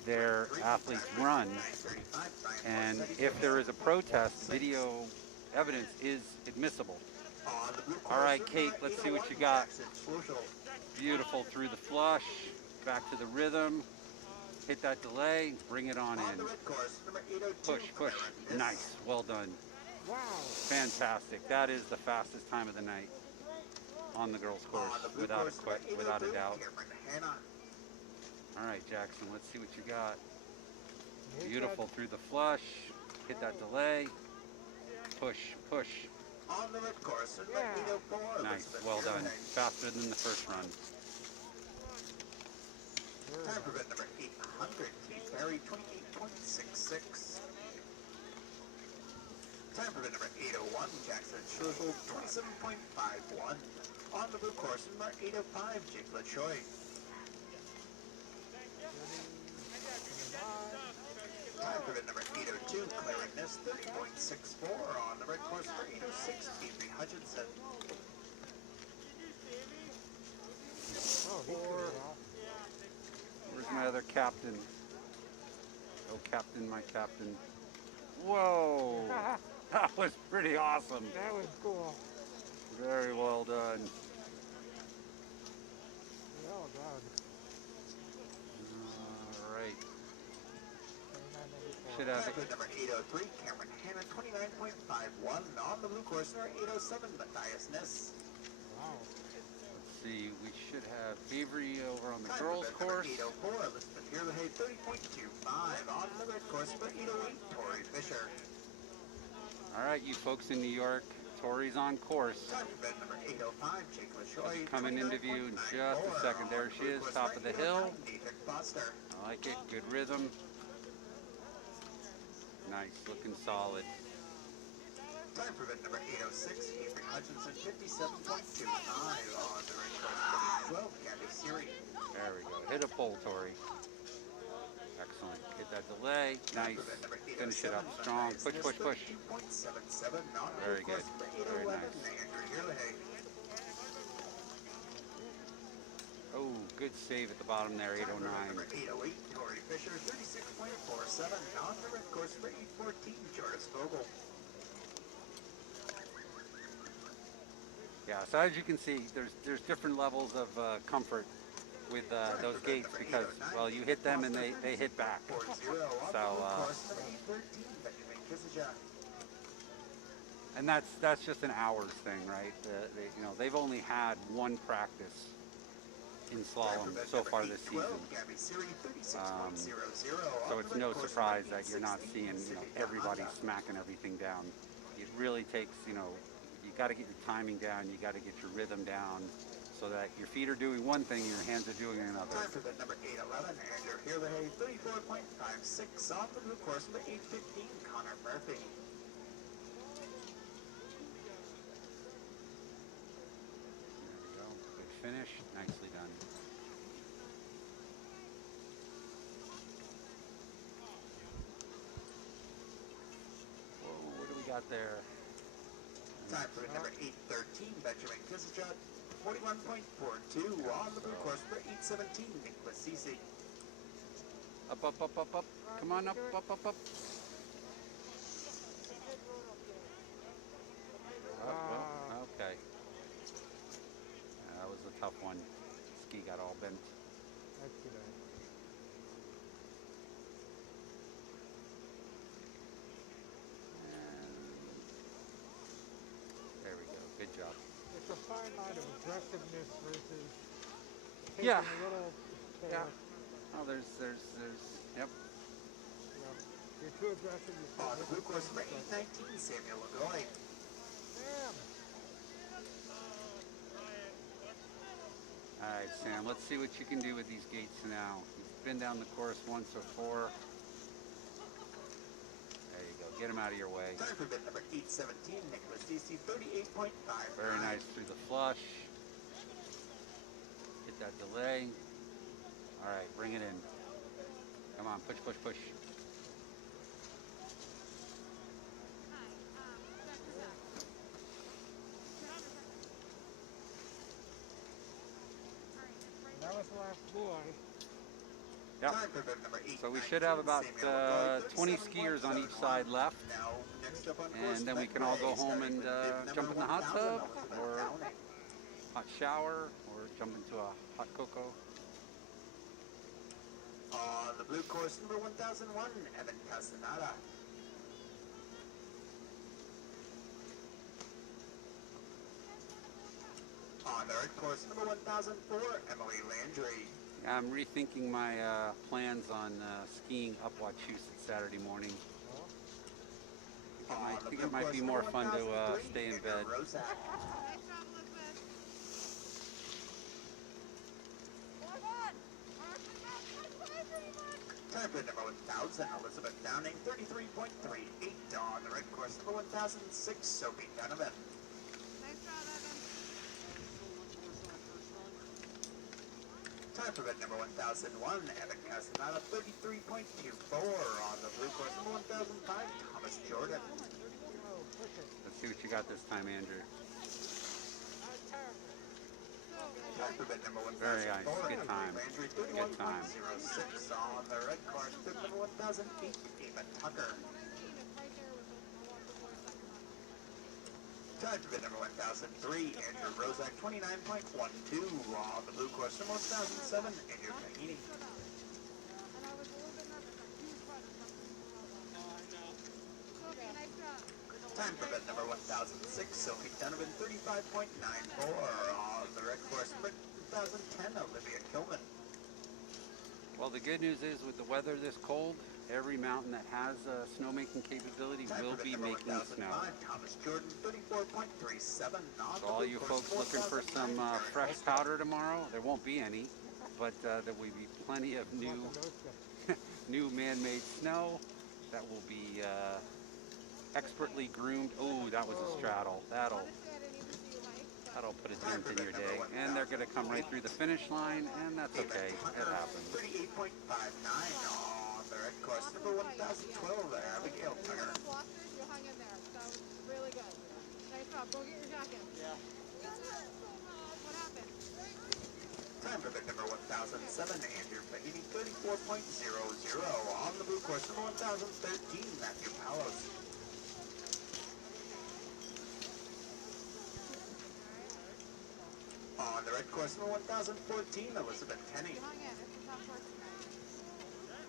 their athletes run. And if there is a protest, video evidence is admissible. All right, Kate, let's see what you got. Beautiful through the flush, back to the rhythm. Hit that delay, bring it on in. Push, push. Nice, well done. wow. Fantastic. That is the fastest time of the night on the girls' course, without a doubt. All right, Jackson, let's see what you got. Beautiful through the flush. Hit that delay. Push, push. On the red course, Yeah. Nice, well done. Faster than the first run. Time for bid number 800, Keith Barry, 28.66. Time for bid number 801, Jackson Schlussel, 27.51. On the blue course, number 805, Jake LaChoy. Time for bid number 802, Claire Ness, 30.64. On the red course, number 806, Avery Hutchinson. Oh, he threw it off. Where's my other captain? Oh, captain, my captain. Whoa! That was pretty awesome. That was cool. Very well done. Well done. All right. Should have Time for number 803, Cameron Hanna, 29.51. On the blue course, number 807, Matthias Ness. Wow. Let's see, we should have Avery over on the Time girls' for bid number course. 804, Elizabeth Hirlehay, 30.25. On the red course, number 808, Tori Fisher. All right, you folks in New York, Tori's on course. Time for bid number 805, Jake LaChoy, Coming into view in just a second. There she is, top of the hill. Nathan Foster. I like it, good rhythm. Nice, looking solid. Time for bid number 806, Avery Hutchinson, 57.25. On the red course, 12, Gabby Siri. There we go. Hit a pole, Tori. Excellent. Hit that delay. Nice. Finish it up strong. Push, push, push. Very good. Very nice. Oh, good save at the bottom there, 809. 808, Tori Fisher, 36.47. On the red course for 814, Joris Vogel. Yeah, so as you can see, there's different levels of comfort with those gates because, well, you hit them and they hit back. 40 on So, the blue course for 813, Benjamin Kizaja. And that's just an hours thing, right? They've only had one practice in slalom so far this season. So it's no surprise that you're not seeing everybody smacking everything down. It really takes you got to get your timing down, you got to get your rhythm down, so that your feet are doing one thing, your hands are doing another. Time for the number 811, Andrew Hirlehay, 34.56 on the blue course for 815, Connor Murphy. There we go. Good finish. Nicely done. Whoa, what do we got there? Time for number 813, Benjamin Kizaja, 41.42 on the blue course for 817, Nicholas Cece. Up, up, up, up, up. Come on, up, up, up, up. Oh, well, okay. That was a tough one. Ski got all bent. That's good. And there we go. Good job. It's a fine line of aggressiveness versus taking Yeah. a little. Yeah. Oh, there's, yep. You know, you're too aggressive. You On start the blue missing course things. number 819, Samuel LaGoy. Damn. All right, Sam, let's see what you can do with these gates now. You've been down the course once before. There you go. Get them out of your way. Time for bid number 817, Nicholas DC 38.5. Very nice through the flush. Get that delay. All right, bring it in. Come on, push, push, push. That was the last boy. Yep. Time for bid number 819, So we should have about Samuel LaGoy, 20 skiers on each side left. Now, next up on course, And then we can all go home and jump in the hot tub or hot shower or jump into a hot cocoa. On the blue course number 1001, Evan Castaneda. On the red course number 1004, Emily Landry. I'm rethinking my plans on skiing up Wachusett Saturday morning. I think it might be more fun to stay in bed. Time for number 1000, Elizabeth Downing, 33.38. On the red course number 1006, Sophie Donovan. Time for bid number 1001, Evan Castaneda, 33.24. On the blue course number 1005, Thomas Jordan. Let's see what you got this time, Andrew. Time for bid number 1004, Very nice. Good time. Landry, Good time. 31.06. On the red course, bid number 1008, David Tucker. Time for bid number 1003, Andrew Rozak, 29.12. On the blue course number 1007, Andrew Fahini. Time for bid number 1006, Sophie Donovan, 35.94. On the red course number 1010, Olivia Kilman. Well, the good news is with the weather this cold, every mountain that has snowmaking capability Time will for bid be number making 1005, snow. Thomas Jordan, 34.37. On So the all blue you course, folks looking for 1009, some Jared fresh Holster. powder tomorrow, there won't be any, but there will be plenty of new man-made snow that will be expertly groomed. Ooh, that was a straddle. That'll put a dent in your day. And they're going to come right through the finish line, and that's okay. It happens. 38.59 on the red course number 1012, Abigail Tucker. You hung in there. That was really good. Nice job. Go get your jacket. Yeah. What happened? Time for bid number 1007, Andrew Fahini, 34.00. On the blue course number 1013, Matthew Palos. On the red course number 1014, Elizabeth Tenney. You hung in. It's a tough course tonight. Good.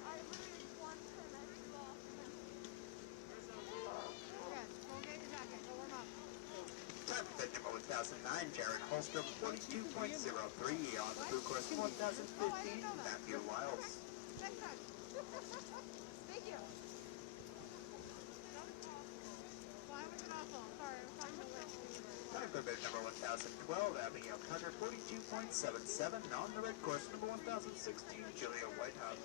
Go get your jacket. Go warm up. Time for bid number 1009, Jared Holstrom, 42.03. On the blue course number 1015, Matthew Wiles. Next time. Thank you. Flying was an awful. Sorry, I was talking to Rich. Time for bid number 1012, Abigail Tucker, 42.77. On the red course number 1016, Julia Whitehouse.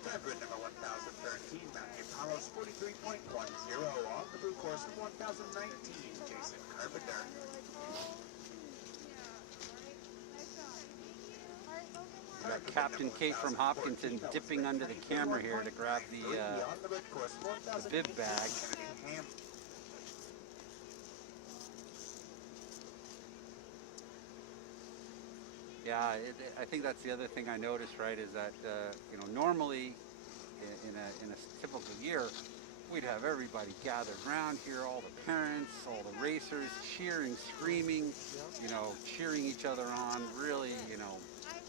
Time for bid number 1013, Matthew Palos, 43.10. On the blue course number 1019, Jason Carpenter. We got Captain Kate from Hopkinton dipping under the camera here to grab the bib bag. Yeah, I think that's the other thing I noticed, right, is that, normally in a typical year, we'd have everybody gathered around here, all the parents, all the racers, cheering, screaming, cheering each other on, really,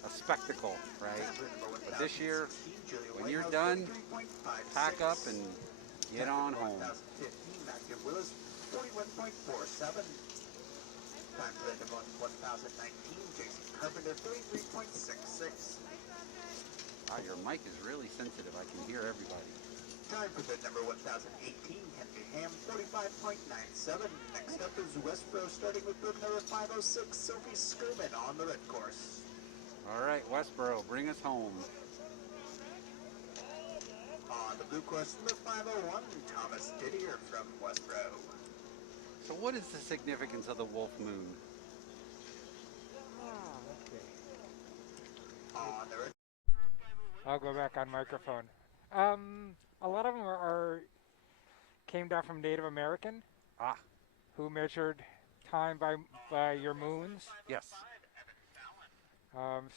a spectacle, right? But this year, 16, Julia when you're Whitehouse, done, 33.56. pack up and get on home. 1015, Matthew Willis, 41.47. Time for the 1019, Jason Carpenter, 33.66. Wow, your mic is really sensitive. I can hear everybody. Time for the number 1018, Henry Ham, 45.97. Next up is Westboro, starting with bib number 506, Sophie Skirman on the red course. All right, Westboro, bring us home. On the blue course, number 501, Thomas Didier from Westboro. So what is the significance of the Wolf Moon? On the red I'll go back on microphone. A lot of them came down from Native American, Ah, who measured time by your moons. yes.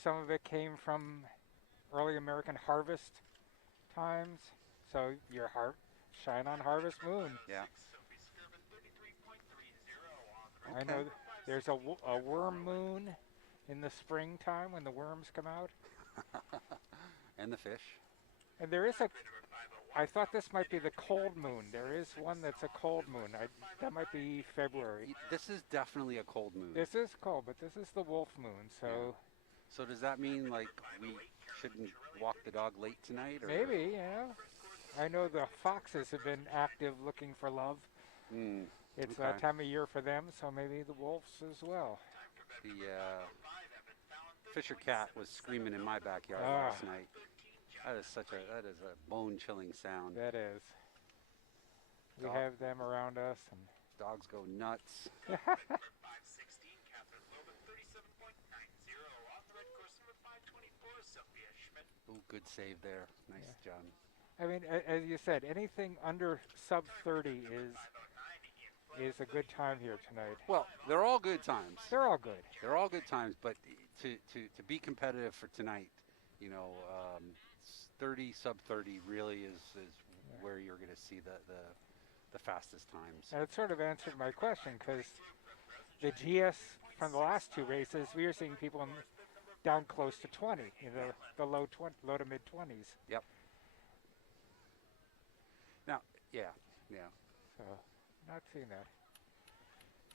Some of it came from early American harvest times. So your shine on harvest moon. Yeah. I know there's a worm moon in the springtime when the worms come out. And the fish. And there is I thought this might be the cold moon. There is one that's a cold moon. That might be February. This is definitely a cold moon. This is cold, but this is the wolf moon. So So does that mean like we shouldn't walk the dog late tonight? Or? maybe, I know the foxes have been active looking for love. Mm, It's okay. that time of year for them, so maybe the wolves as well. The Fisher cat was screaming in my backyard Ah. last night. That is a bone-chilling sound. That is. We Dog. have them around us, and Dogs go nuts. 516, Catherine Loban, 37.90. On the red course, number 524, Sophia Schmidt. Ooh, good save there. Nice, John. I mean, as you said, anything under sub 30 is a good time here tonight. Well, they're all good times. They're all good. They're all good times, but to be competitive for tonight, 30 sub 30 really is where you're going to see the fastest times. And it sort of answered my question, because the GS from the last two races, we were seeing people down close to 20, the low to mid 20s. Yep. Now, yeah. So, not seeing that.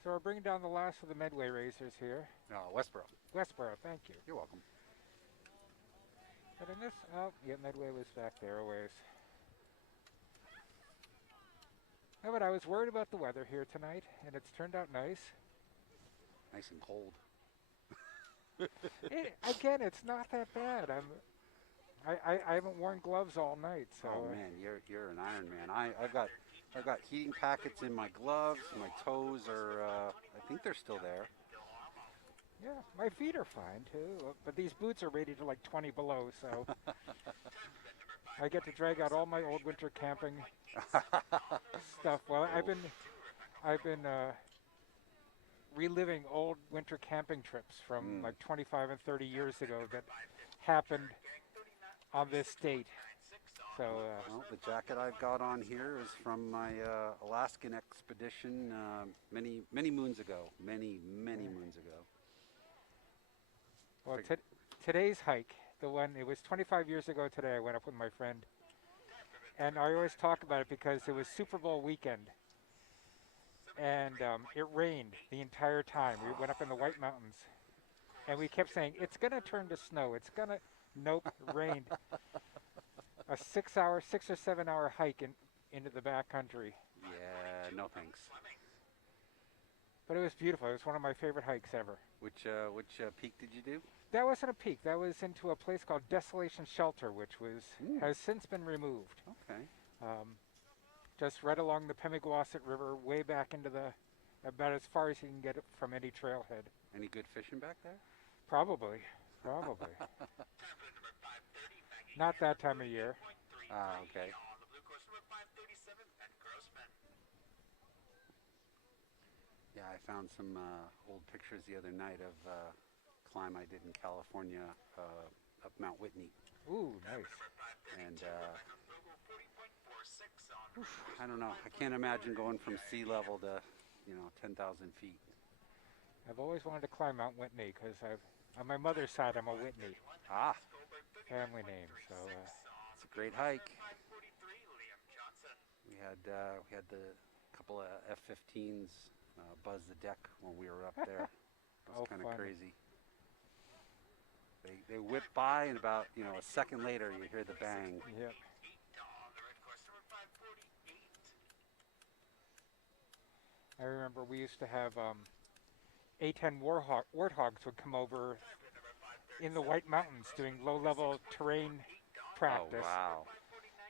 So we're bringing down the last of the Medway racers here. Westboro. Westboro, thank you. You're welcome. But in this, Medway was back there a ways. No, but I was worried about the weather here tonight, and it's turned out nice. Nice and cold. Again, it's not that bad. I haven't worn gloves all night, so. Oh man, you're an Iron Man. I've got heating packets in my gloves. My toes are. I think they're still there. Yeah, my feet are fine too, but these boots are rated to like 20 below, so I get to drag out all my old winter camping stuff. Well, I've been reliving old winter camping trips from like 25 and 30 years ago that happened on this date. So Well, the jacket I've got on here is from my Alaskan expedition many moons ago. Many moons ago. well, today's hike, it was 25 years ago today. I went up with my friend, and I always talk about it because it was Super Bowl weekend, and it rained the entire time. We went up in the White Mountains, and we kept saying it's gonna turn to snow. It's gonna. Nope, it rained. A 6 or 7 hour hike into the backcountry. Yeah, no thanks. But it was beautiful. It was one of my favorite hikes ever. Which peak did you do? That wasn't a peak. That was into a place called Desolation Shelter, which has since been removed. Okay. Just right along the Pemigewasset River, way back into about as far as you can get it from any trailhead. Any good fishing back there? Probably. Not that time of year. Okay. Yeah, I found some old pictures the other night of climb I did in California up Mount Whitney. Ooh, nice. And I don't know. I can't imagine going from sea level to 10,000 feet. I've always wanted to climb Mount Whitney because On my mother's side, I'm a Whitney Ah, family name, so it's a great hike. We had the couple of F-15s buzz the deck when we were up there. It was Oh, kind of fun. crazy. They whip by, and about a second later you hear the bang. yep. I remember we used to have A-10 warthogs would come over in the White Mountains doing low-level terrain practice, Oh wow!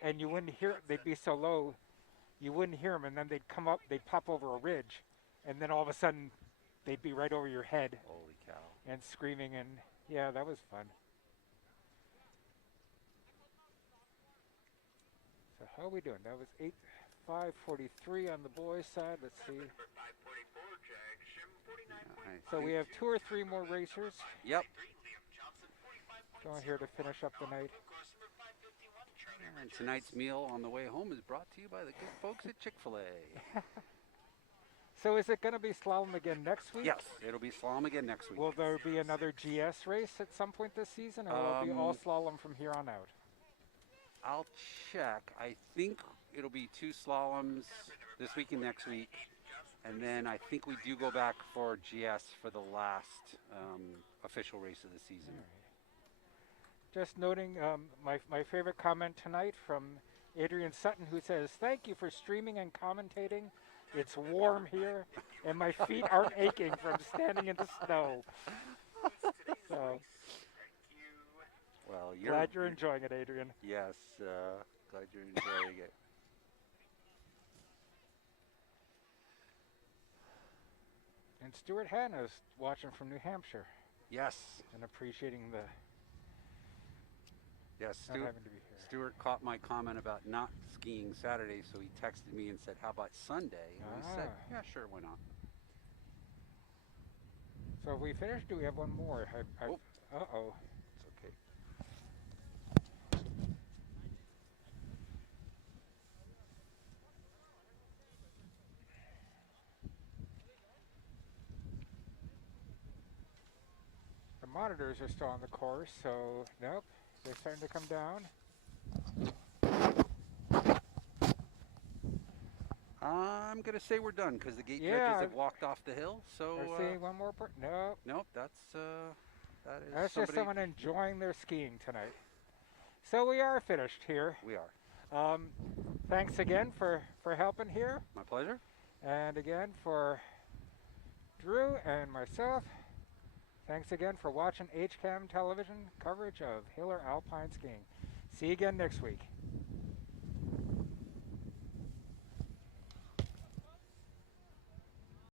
and you wouldn't hear. They'd be so low, you wouldn't hear them, and then they'd come up. They'd pop over a ridge, and then all of a sudden, they'd be right over your head Holy cow! and screaming. And yeah, that was fun. So how are we doing? That was 5:43 on the boys' side. Let's see. I So we think- have 2 or 3 more racers Yep. going here to finish up the night. And tonight's meal on the way home is brought to you by the good folks at Chick-fil-A. So is it going to be slalom again next week? Yes, it'll be slalom again next week. Will there be another GS race at some point this season, or will it be all slalom from here on out? I'll check. I think it'll be 2 slaloms this week and next week. And then I think we do go back for GS for the last official race of the season. All right. Just noting my favorite comment tonight from Adrian Sutton, who says, "Thank you for streaming and commentating. It's warm here, and my feet aren't aching from standing in the snow." So Well, glad you're enjoying it, Adrian. Yes, glad you're enjoying it. And Stuart Hanna's watching from New Hampshire Yes, and appreciating the yes. not having to be here. Stuart caught my comment about not skiing Saturday, so he texted me and said, "How about Sunday?" And I said, Ah. "Yeah, sure, why not?" So have we finished? Do we have one more? Oh. Uh-oh. It's okay. The monitors are still on the course, so nope, they're starting to come down. I'm gonna say we're done because the gate Yeah, judges have walked off the hill. So We're seeing one more. Nope. nope, that is That's just someone enjoying their skiing tonight. So we are finished here. We are. Thanks again for helping here. My pleasure. And again for Drew and myself. Thanks again for watching HCAM television coverage of Hiller Alpine skiing. See you again next week.